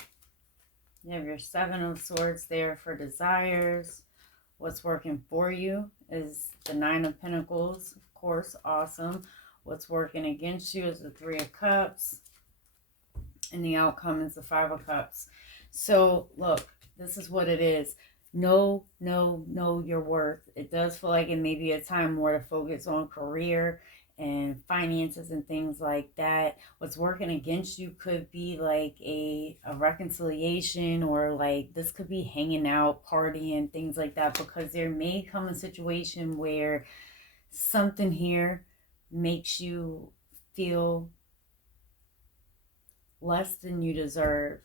You have your 7 of Swords there for desires. What's working for you is the 9 of Pentacles. Of course, awesome. What's working against you is the 3 of Cups. And the outcome is the 5 of Cups. So, look, this is what it is. Know your worth. It does feel like it may be a time more to focus on career and finances and things like that. What's working against you could be like a reconciliation, or like this could be hanging out, partying, things like that, because there may come a situation where something here makes you feel less than you deserve.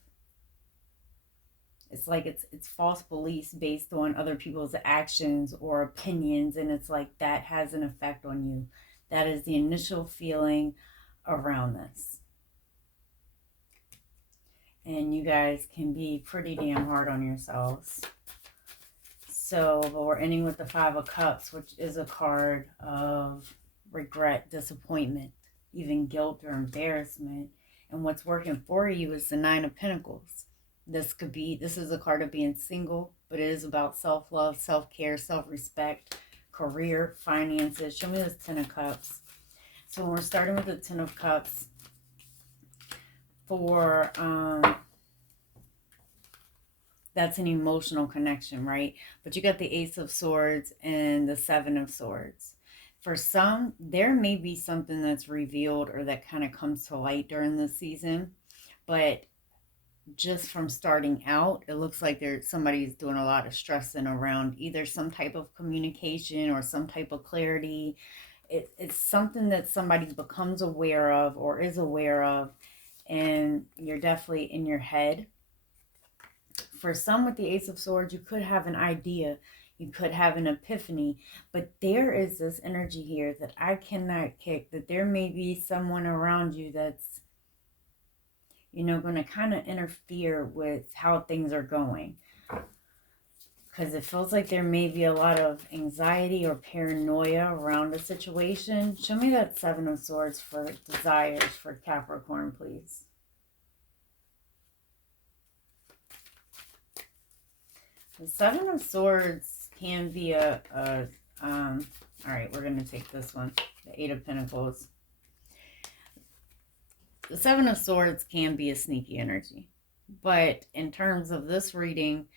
It's like it's false beliefs based on other people's actions or opinions, and it's like that has an effect on you. That is the initial feeling around this. And you guys can be pretty damn hard on yourselves. So, but we're ending with the 5 of Cups, which is a card of regret, disappointment, even guilt or embarrassment. And what's working for you is the 9 of Pentacles. This is a card of being single, but it is about self-love, self-care, self-respect, career, finances. Show me this 10 of Cups. So we're starting with the Ten of Cups for, that's an emotional connection, right? But you got the Ace of Swords and the Seven of Swords. For some, there may be something that's revealed or that kind of comes to light during this season. But just from starting out, it looks like somebody's doing a lot of stressing around either some type of communication or some type of clarity. It's something that somebody becomes aware of or is aware of, and you're definitely in your head. For some with the Ace of Swords, you could have an idea, you could have an epiphany, but there is this energy here that I cannot kick, that there may be someone around you that's, you know, going to kind of interfere with how things are going. Because it feels like there may be a lot of anxiety or paranoia around a situation. Show me that Seven of Swords for desires for Capricorn, please. The Seven of Swords can be all right, we're going to take this one, the Eight of Pentacles. The Seven of Swords can be a sneaky energy, but in terms of this reading,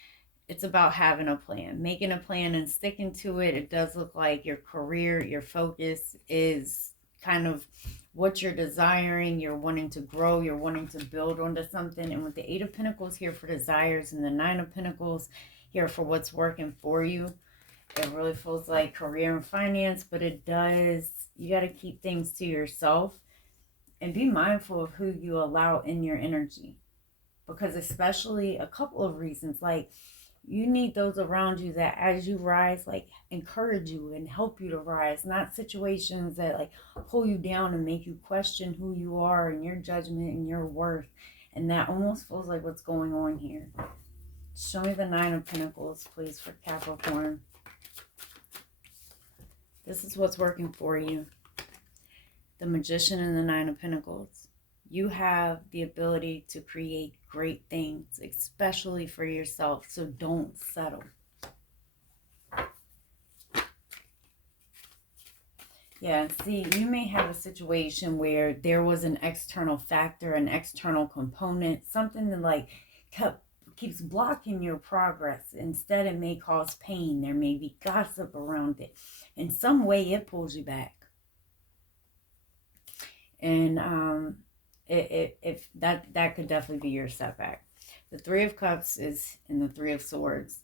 it's about having a plan, making a plan and sticking to it. It does look like your career, your focus is kind of what you're desiring. You're wanting to grow. You're wanting to build onto something. And with the Eight of Pentacles here for desires and the Nine of Pentacles here for what's working for you, it really feels like career and finance, but it does, you got to keep things to yourself and be mindful of who you allow in your energy. Because especially a couple of reasons, like you need those around you that as you rise, like encourage you and help you to rise, not situations that like pull you down and make you question who you are and your judgment and your worth. And that almost feels like what's going on here. Show me the Nine of Pentacles, please, for Capricorn. This is what's working for you. The Magician and the Nine of Pentacles. You have the ability to create great things, especially for yourself, so don't settle. Yeah, see, you may have a situation where there was an external factor, an external component, something that like keeps blocking your progress. Instead, it may cause pain. There may be gossip around it. In some way, it pulls you back. And if that could definitely be your setback. The Three of Cups is in the Three of Swords.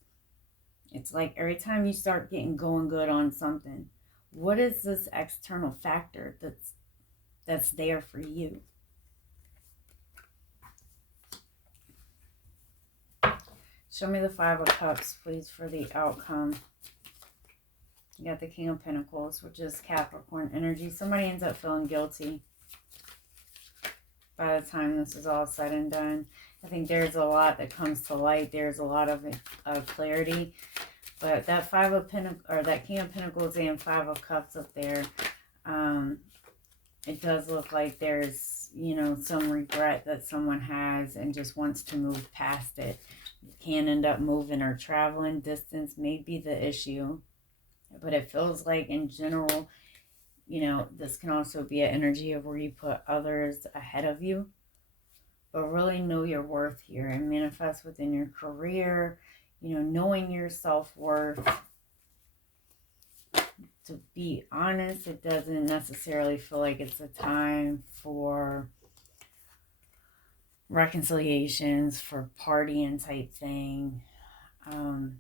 It's like every time you start getting going good on something, what is this external factor that's there for you? Show me the Five of Cups, please, for the outcome. You got the King of Pentacles, which is Capricorn energy. Somebody ends up feeling guilty by the time this is all said and done. I think there's a lot that comes to light. There's a lot of clarity. But that Five of Pentacles, or that King of Pentacles and Five of Cups up there, it does look like there's, you know, some regret that someone has and just wants to move past it. Can end up moving or traveling. Distance may be the issue. But it feels like in general, you know, this can also be an energy of where you put others ahead of you. But really know your worth here and manifest within your career, you know, knowing your self-worth. To be honest, it doesn't necessarily feel like it's a time for reconciliations, for partying type thing. And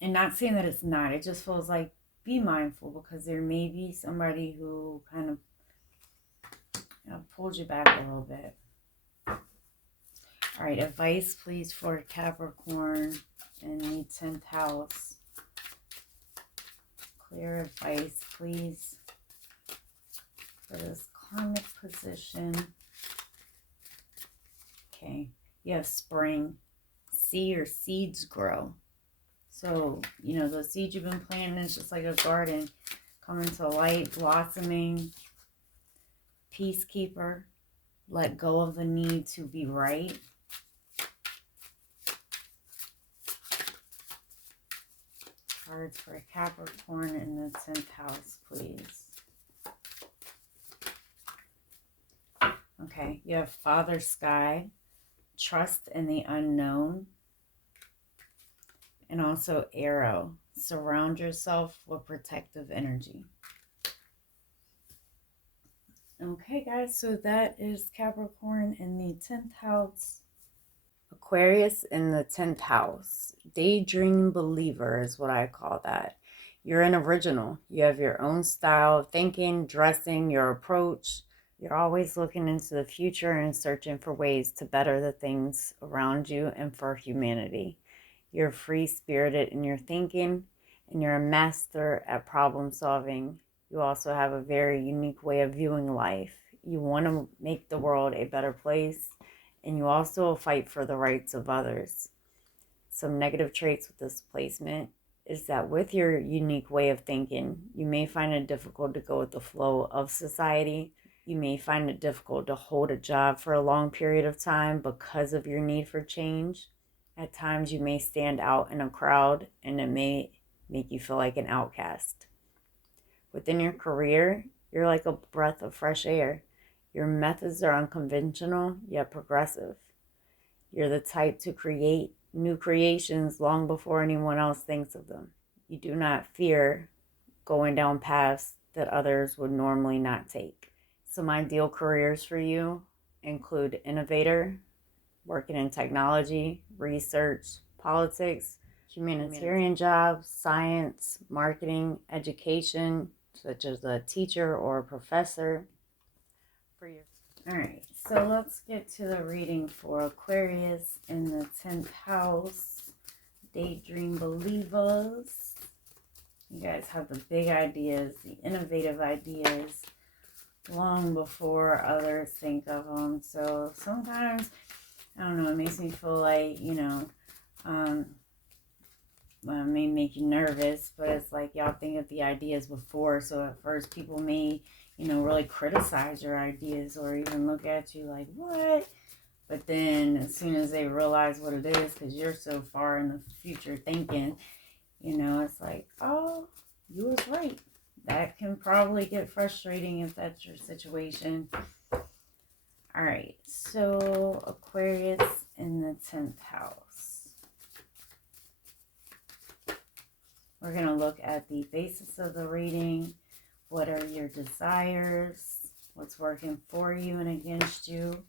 not saying that it's not. It just feels like be mindful because there may be somebody who kind of, you know, pulled you back a little bit. All right, advice, please, for Capricorn in the 10th house. Clear advice, please, for this karmic position. Okay, you have spring. See your seeds grow. So, you know, those seeds you've been planting is just like a garden coming to light, blossoming. Peacekeeper. Let go of the need to be right. Cards for Capricorn in the 10th house, please. Okay, you have Father Sky, trust in the unknown, and also Arrow. Surround yourself with protective energy. Okay, guys, so that is Capricorn in the 10th house. Aquarius in the 10th house. Daydream believer is what I call that. You're an original. You have your own style of thinking, dressing, your approach. You're always looking into the future and searching for ways to better the things around you and for humanity. You're free-spirited in your thinking, and you're a master at problem solving. You also have a very unique way of viewing life. You want to make the world a better place, and you also fight for the rights of others. Some negative traits with this placement is that with your unique way of thinking, you may find it difficult to go with the flow of society. You may find it difficult to hold a job for a long period of time because of your need for change. At times, you may stand out in a crowd, and it may make you feel like an outcast. Within your career, you're like a breath of fresh air. Your methods are unconventional, yet progressive. You're the type to create new creations long before anyone else thinks of them. You do not fear going down paths that others would normally not take. Some ideal careers for you include innovator, working in technology, research, politics, humanitarian jobs, science, marketing, education, such as a teacher or a professor. All right, so let's get to the reading for Aquarius in the 10th house. Daydream believers. You guys have the big ideas, the innovative ideas, long before others think of them. So sometimes, I don't know, it makes me feel like, well, it may make you nervous, but it's like y'all think of the ideas before. So at first people may, really criticize your ideas or even look at you like, what? But then as soon as they realize what it is, because you're so far in the future thinking, it's like, oh, you was right. That can probably get frustrating if that's your situation. All right, so Aquarius in the 10th house. We're going to look at the basis of the reading. What are your desires? What's working for you and against you?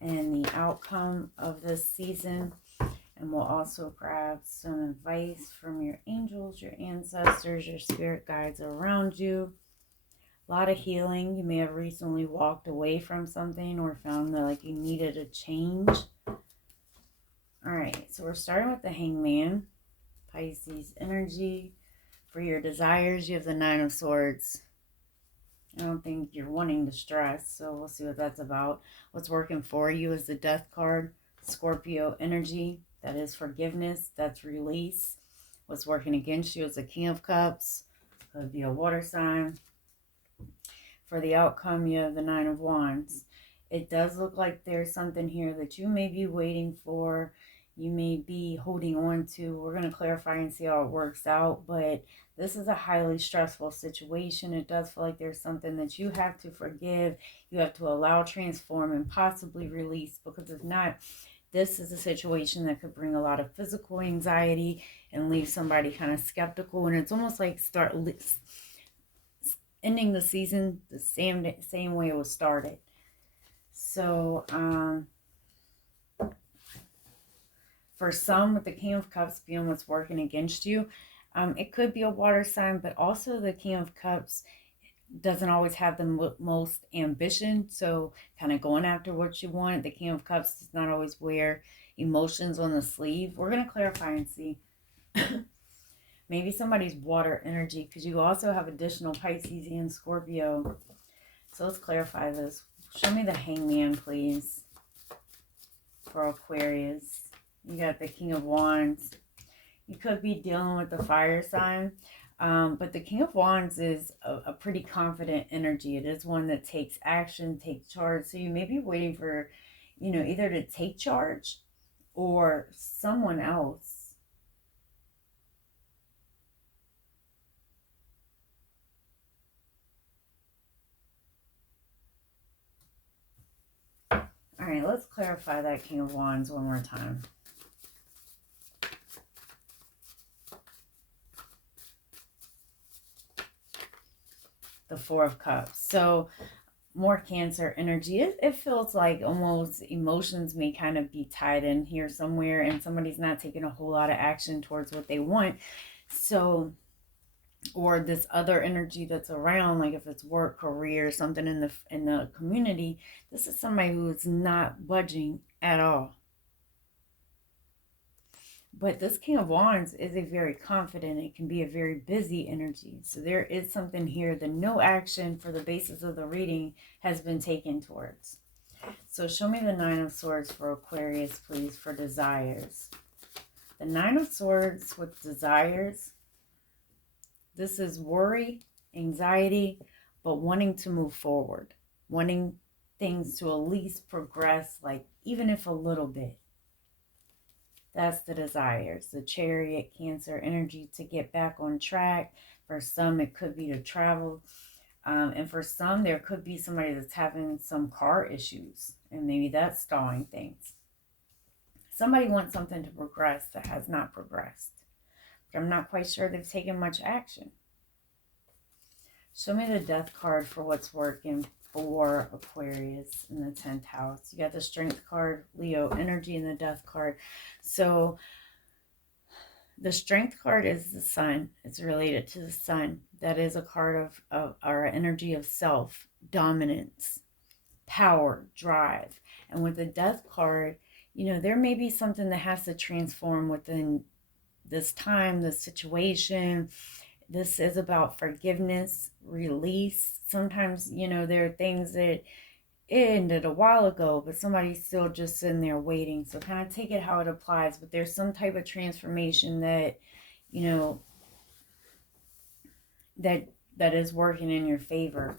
And the outcome of this season. And we'll also grab some advice from your angels, your ancestors, your spirit guides around you. A lot of healing. You may have recently walked away from something or found that like you needed a change. All right, so we're starting with the Hangman. Pisces energy. For your desires, you have the Nine of Swords. I don't think you're wanting to stress, so we'll see what that's about. What's working for you is the Death card. Scorpio energy. That is forgiveness. That's release. What's working against you is the King of Cups. Could be a water sign. For the outcome, you have the Nine of Wands. It does look like there's something here that you may be waiting for. You may be holding on to. We're going to clarify and see how it works out. But this is a highly stressful situation. It does feel like there's something that you have to forgive. You have to allow, transform, and possibly release. Because if not, this is a situation that could bring a lot of physical anxiety and leave somebody kind of skeptical. And it's almost like ending the season the same way it was started. So, for some, with the King of Cups being what's working against you, it could be a water sign, but also the King of Cups doesn't always have the most ambition. So kind of going after what you want. The King of Cups does not always wear emotions on the sleeve. We're going to clarify and see. Maybe somebody's water energy, because you also have additional Pisces and Scorpio. So let's clarify this. Show me the Hangman, please, for Aquarius. You got the King of Wands. You could be dealing with the fire sign. But the King of Wands is a pretty confident energy. It is one that takes action, takes charge. So you may be waiting for, either to take charge or someone else. let's clarify that King of Wands one more time. The Four of Cups. So more Cancer energy. It feels like almost emotions may kind of be tied in here somewhere, and somebody's not taking a whole lot of action towards what they want. So, or this other energy that's around, like if it's work, career, something in the community, this is somebody who's not budging at all. But this King of Wands is a very confident, it can be a very busy energy. So there is something here that no action for the basis of the reading has been taken towards. So show me the Nine of Swords for Aquarius, please, for desires. The Nine of Swords with desires. This is worry, anxiety, but wanting to move forward. Wanting things to at least progress, like even if a little bit. That's the desires. The Chariot, Cancer energy to get back on track. For some, it could be to travel. And for some, there could be somebody that's having some car issues. And maybe that's stalling things. Somebody wants something to progress that has not progressed. But I'm not quite sure they've taken much action. Show me the Death card for what's working for Aquarius in the 10th house. You got the Strength card, Leo energy, and the Death card. So the Strength card is the sun. It's related to the sun. That is a card of our energy of self, dominance, power, drive. And with the Death card, you know, there may be something that has to transform within this time, this situation. This is about forgiveness, release. Sometimes, you know, there are things that ended a while ago, but somebody's still just sitting there waiting. So kind of take it how it applies. But there's some type of transformation that, you know, that is working in your favor.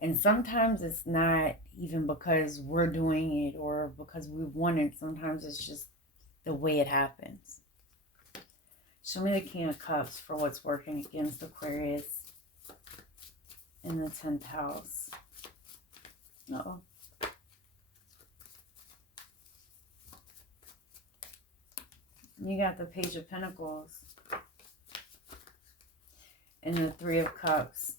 And sometimes it's not even because we're doing it or because we want it. Sometimes it's just the way it happens. Show me the King of Cups for what's working against Aquarius in the 10th house. Uh-oh. You got the Page of Pentacles and the Three of Cups.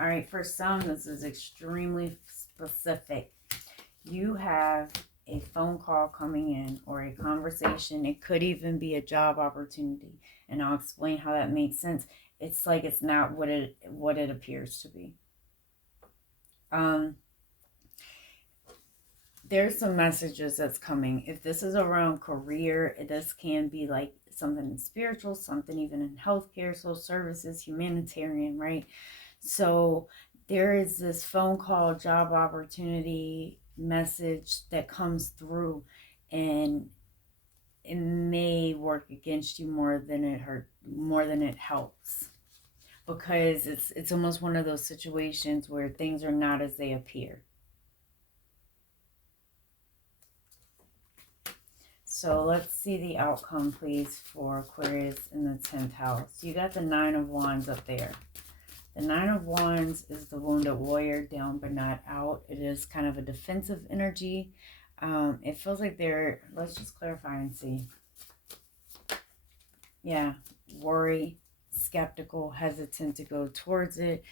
All right, for some, this is extremely specific. You have a phone call coming in or a conversation. It could even be a job opportunity, and I'll explain how that makes sense. It's like it's not what it appears to be. There's some messages that's coming. If this is around career, this can be like something spiritual, something even in healthcare, social services, humanitarian, right? So there is this phone call, job opportunity message that comes through, and it may work against you more than it helps, because it's almost one of those situations where things are not as they appear. So let's see the outcome, please, for Aquarius in the 10th house. You got the Nine of Wands up there. The Nine of Wands is the wounded warrior, down but not out. It is kind of a defensive energy. It feels like they're, let's just clarify and see. Yeah, worry, skeptical, hesitant to go towards it.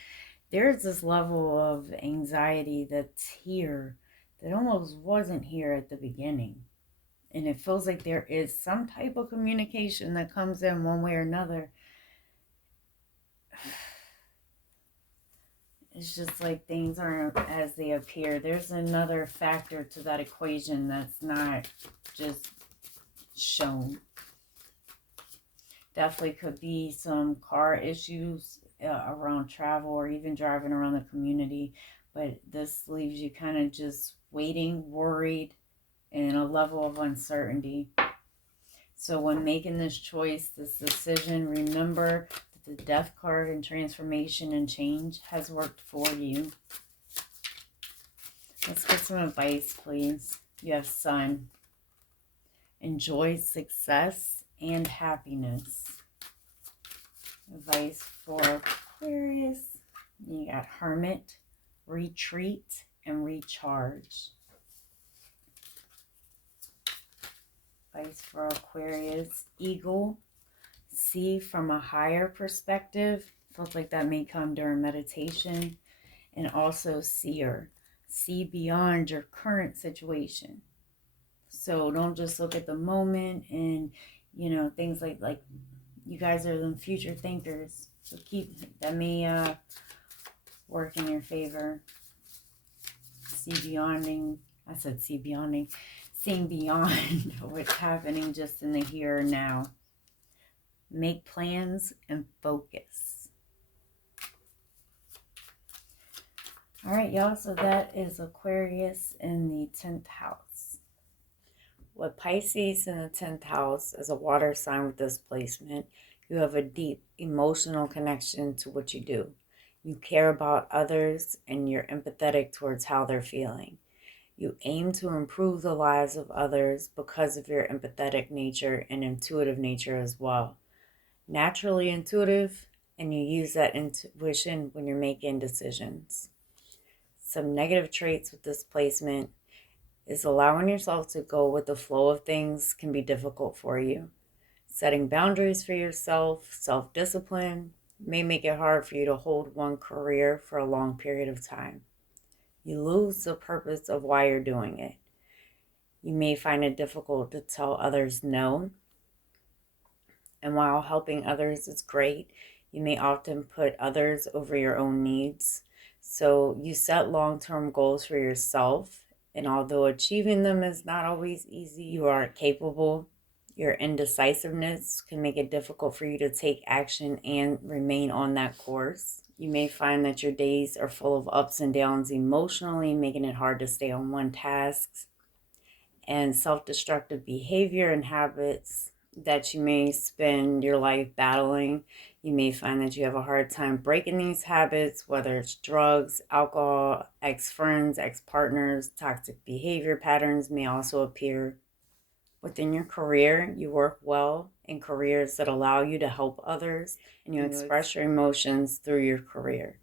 There's this level of anxiety that's here that almost wasn't here at the beginning. And it feels like there is some type of communication that comes in one way or another. It's just like things aren't as they appear. There's another factor to that equation that's not just shown. Definitely could be some car issues around travel or even driving around the community. But this leaves you kind of just waiting, worried, and a level of uncertainty. So when making this choice, this decision, remember the Death card and transformation and change has worked for you. Let's get some advice, please. You have Sun. Enjoy success and happiness. Advice for Aquarius. You got Hermit, retreat, and recharge. advice for Aquarius. Eagle. See from a higher perspective. Feels like that may come during meditation. And also Seer. See beyond your current situation. So don't just look at the moment and, you know, things like you guys are the future thinkers. So that may work in your favor. Seeing beyond what's happening just in the here and now. Make plans and focus. All right, y'all, so that is Aquarius in the 10th house. With Pisces in the 10th house as a water sign with this placement, you have a deep emotional connection to what you do. You care about others and you're empathetic towards how they're feeling. You aim to improve the lives of others because of your empathetic nature and intuitive nature as well. Naturally intuitive, and you use that intuition when you're making decisions. Some negative traits with this placement is allowing yourself to go with the flow of things can be difficult for you. Setting boundaries for yourself, self-discipline, may make it hard for you to hold one career for a long period of time. You lose the purpose of why you're doing it. You may find it difficult to tell others no. And while helping others is great, you may often put others over your own needs. So you set long-term goals for yourself. And although achieving them is not always easy, you are capable. Your indecisiveness can make it difficult for you to take action and remain on that course. You may find that your days are full of ups and downs emotionally, making it hard to stay on one task. And self-destructive behavior and habits that you may spend your life battling. You may find that you have a hard time breaking these habits, whether it's drugs, alcohol, ex-friends, ex-partners. Toxic behavior patterns may also appear. Within your career, you work well in careers that allow you to help others, and you express your emotions through your career.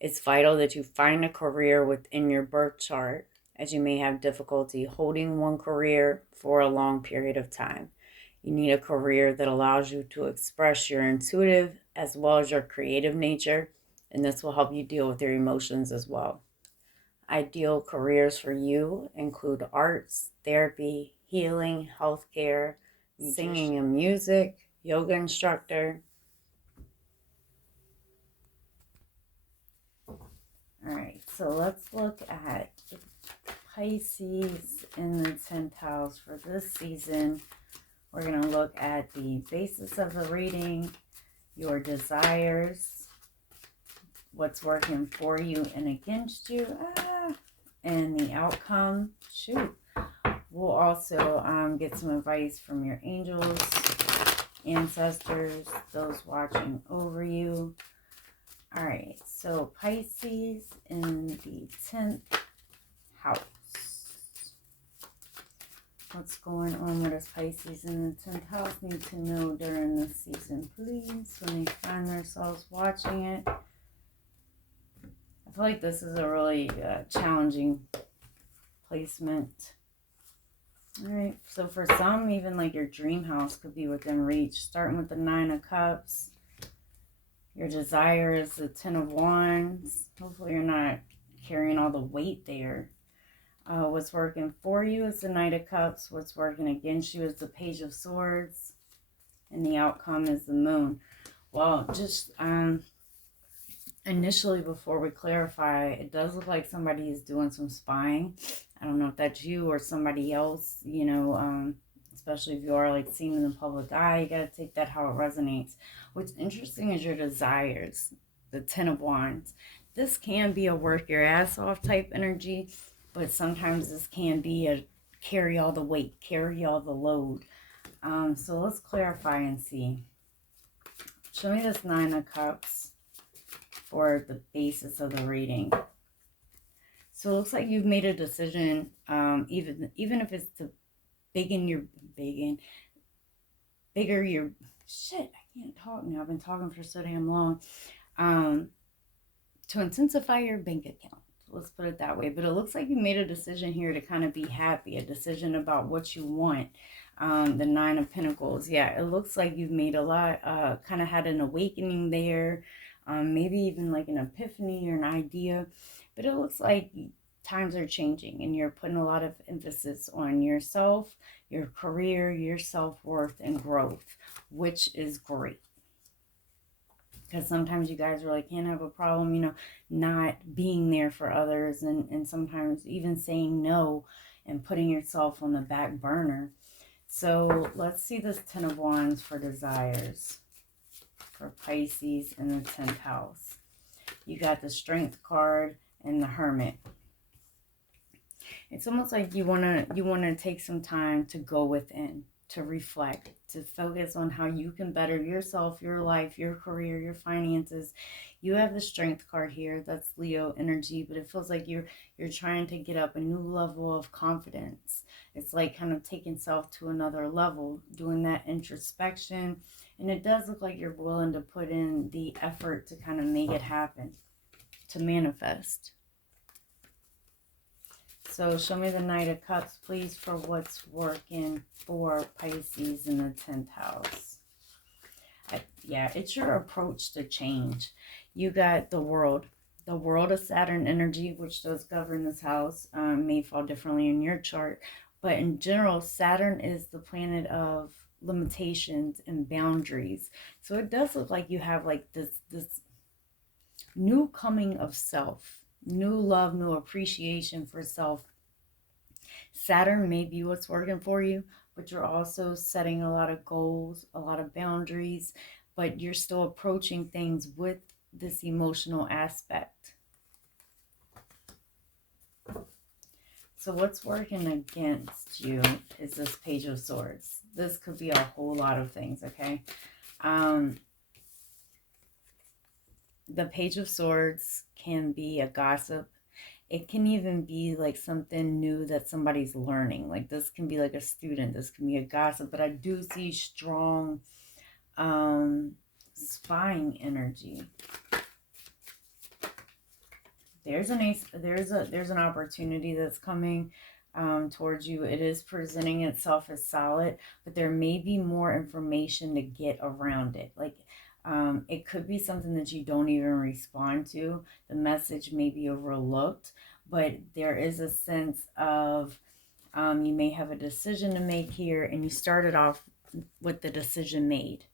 It's vital that you find a career within your birth chart, as you may have difficulty holding one career for a long period of time. You need a career that allows you to express your intuitive as well as your creative nature, and this will help you deal with your emotions as well. Ideal careers for you include arts, therapy, healing, healthcare, singing and music, yoga instructor. All right, so let's look at Pisces in the 10th house for this season. We're going to look at the basis of the reading, your desires, what's working for you and against you, and the outcome. We'll also get some advice from your angels, ancestors, those watching over you. All right, so Pisces in the 10th house. What's going on with us Pisces in the 10th house? Need to know during this season, please, when they find themselves watching it. I feel like this is a really challenging placement. All right, so for some, even like your dream house could be within reach. Starting with the 9 of Cups. Your desire is the 10 of Wands. Hopefully you're not carrying all the weight there. What's working for you is the Knight of Cups. What's working against you is the Page of Swords. And the outcome is the Moon. Well, just initially, before we clarify, it does look like somebody is doing some spying. I don't know if that's you or somebody else, you know, especially if you are like seen in the public eye. You got to take that how it resonates. What's interesting is your desires, the 10 of Wands. This can be a work your ass off type energy, but sometimes this can be a carry all the weight, carry all the load. So let's clarify and see. Show me this 9 of Cups for the basis of the reading. So it looks like you've made a decision, even if it's to bigger your shit. I can't talk now. I've been talking for so damn long. To intensify your bank account. Let's put it that way. But it looks like you made a decision here to kind of be happy, a decision about what you want. The Nine of Pentacles. Yeah, it looks like you've made a lot, kind of had an awakening there. Maybe even like an epiphany or an idea. But it looks like times are changing and you're putting a lot of emphasis on yourself, your career, your self-worth, and growth, which is great. Because sometimes you guys really can have a problem, you know, not being there for others, and sometimes even saying no and putting yourself on the back burner. So let's see this Ten of Wands for desires for Pisces in the 10th house. You got the Strength card and the Hermit. It's almost like you wanna take some time to go within, to reflect, to focus on how you can better yourself, your life, your career, your finances. You have the Strength card here. That's Leo energy, but it feels like you're trying to get up a new level of confidence. It's like kind of taking self to another level, doing that introspection. And it does look like you're willing to put in the effort to kind of make it happen, to manifest. So show me the Knight of Cups, please, for what's working for Pisces in the 10th house. Yeah, it's your approach to change. You got the World of Saturn energy, which does govern this house, may fall differently in your chart. But in general, Saturn is the planet of limitations and boundaries. So it does look like you have like this new coming of self, new love, new appreciation for self. Saturn may be what's working for you, but you're also setting a lot of goals, a lot of boundaries, but you're still approaching things with this emotional aspect. So what's working against you is this Page of Swords. This could be a whole lot of things, okay? The Page of Swords can be a gossip. It can even be like something new that somebody's learning. Like this can be like a student. This can be a gossip. But I do see strong spying energy. There's an opportunity that's coming towards you. It is presenting itself as solid, but there may be more information to get around it. Like it could be something that you don't even respond to. The message may be overlooked, but there is a sense of you may have a decision to make here, and you started off with the decision made.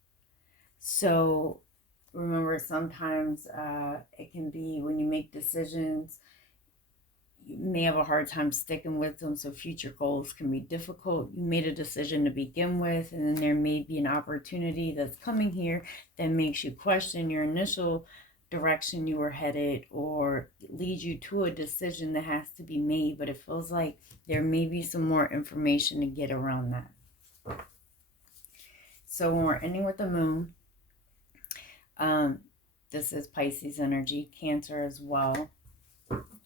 So remember, sometimes it can be when you make decisions, you may have a hard time sticking with them, so future goals can be difficult. You made a decision to begin with, and then there may be an opportunity that's coming here that makes you question your initial direction you were headed, or leads you to a decision that has to be made, but it feels like there may be some more information to get around that. So when we're ending with the Moon, this is Pisces energy, Cancer as well.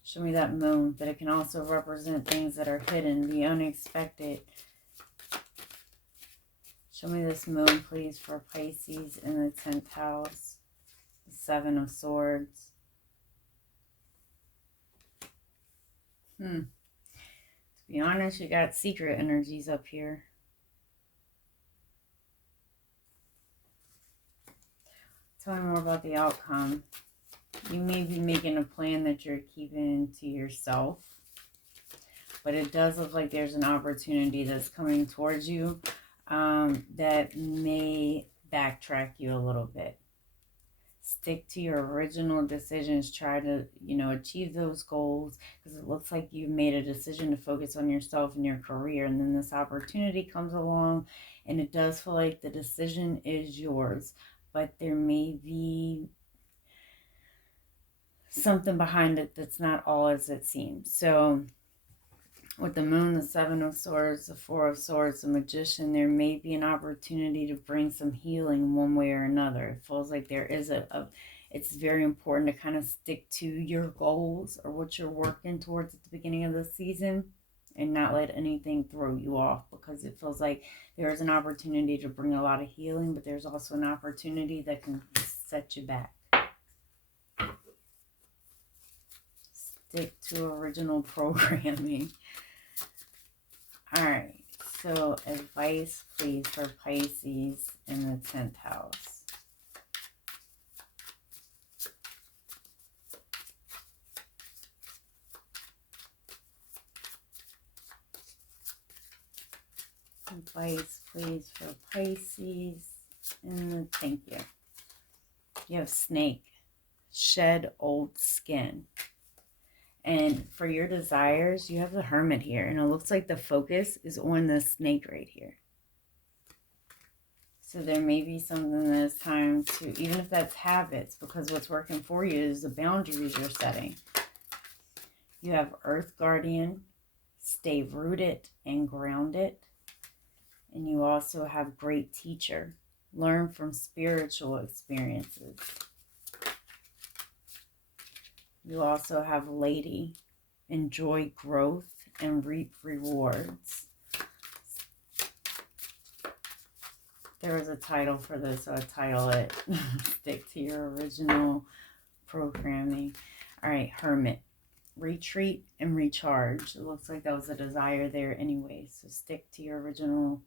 Show me that Moon, but it can also represent things that are hidden, the unexpected. Show me this Moon, please, for Pisces in the 10th house. The Seven of Swords. To be honest, you got secret energies up here. Tell me more about the outcome. You may be making a plan that you're keeping to yourself, but it does look like there's an opportunity that's coming towards you that may backtrack you a little bit. Stick to your original decisions. Try to, achieve those goals, because it looks like you've made a decision to focus on yourself and your career, and then this opportunity comes along, and it does feel like the decision is yours, but there may be something behind it that's not all as it seems. So with the Moon, the Seven of Swords, the Four of Swords, the Magician, there may be an opportunity to bring some healing one way or another. It feels like there is it's very important to kind of stick to your goals or what you're working towards at the beginning of the season, and not let anything throw you off, because it feels like there is an opportunity to bring a lot of healing, but there's also an opportunity that can set you back. Stick to original programming. All right, So advice, please, for Pisces in the 10th house. Advice, please, for Pisces in the, thank you. You have snake, shed old skin. And for your desires, you have the Hermit here. And it looks like the focus is on the snake right here. So there may be something that's time to, even if that's habits, because what's working for you is the boundaries you're setting. You have Earth Guardian, stay rooted and grounded. And you also have Great Teacher, learn from spiritual experiences. You also have Lady, enjoy growth and reap rewards. There was a title for this, so I title it, stick to your original programming. All right, Hermit, retreat and recharge. It looks like that was a desire there anyway, so stick to your original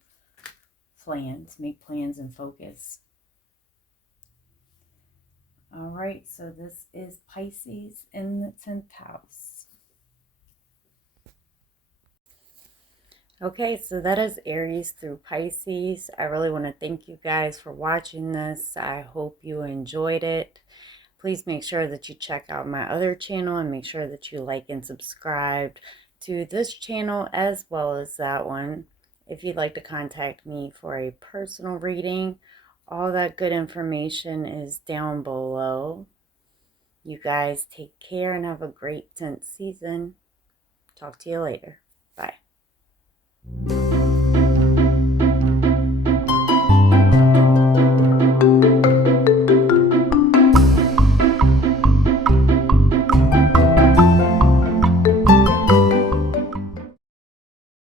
plans, make plans and focus. All right, so this is Pisces in the 10th house. Okay, so that is Aries through Pisces. I really want to thank you guys for watching this. I hope you enjoyed it. Please make sure that you check out my other channel and make sure that you like and subscribe to this channel as well as that one. If you'd like to contact me for a personal reading, all that good information is down below. You guys take care and have a great 10th season. Talk to you later. Bye.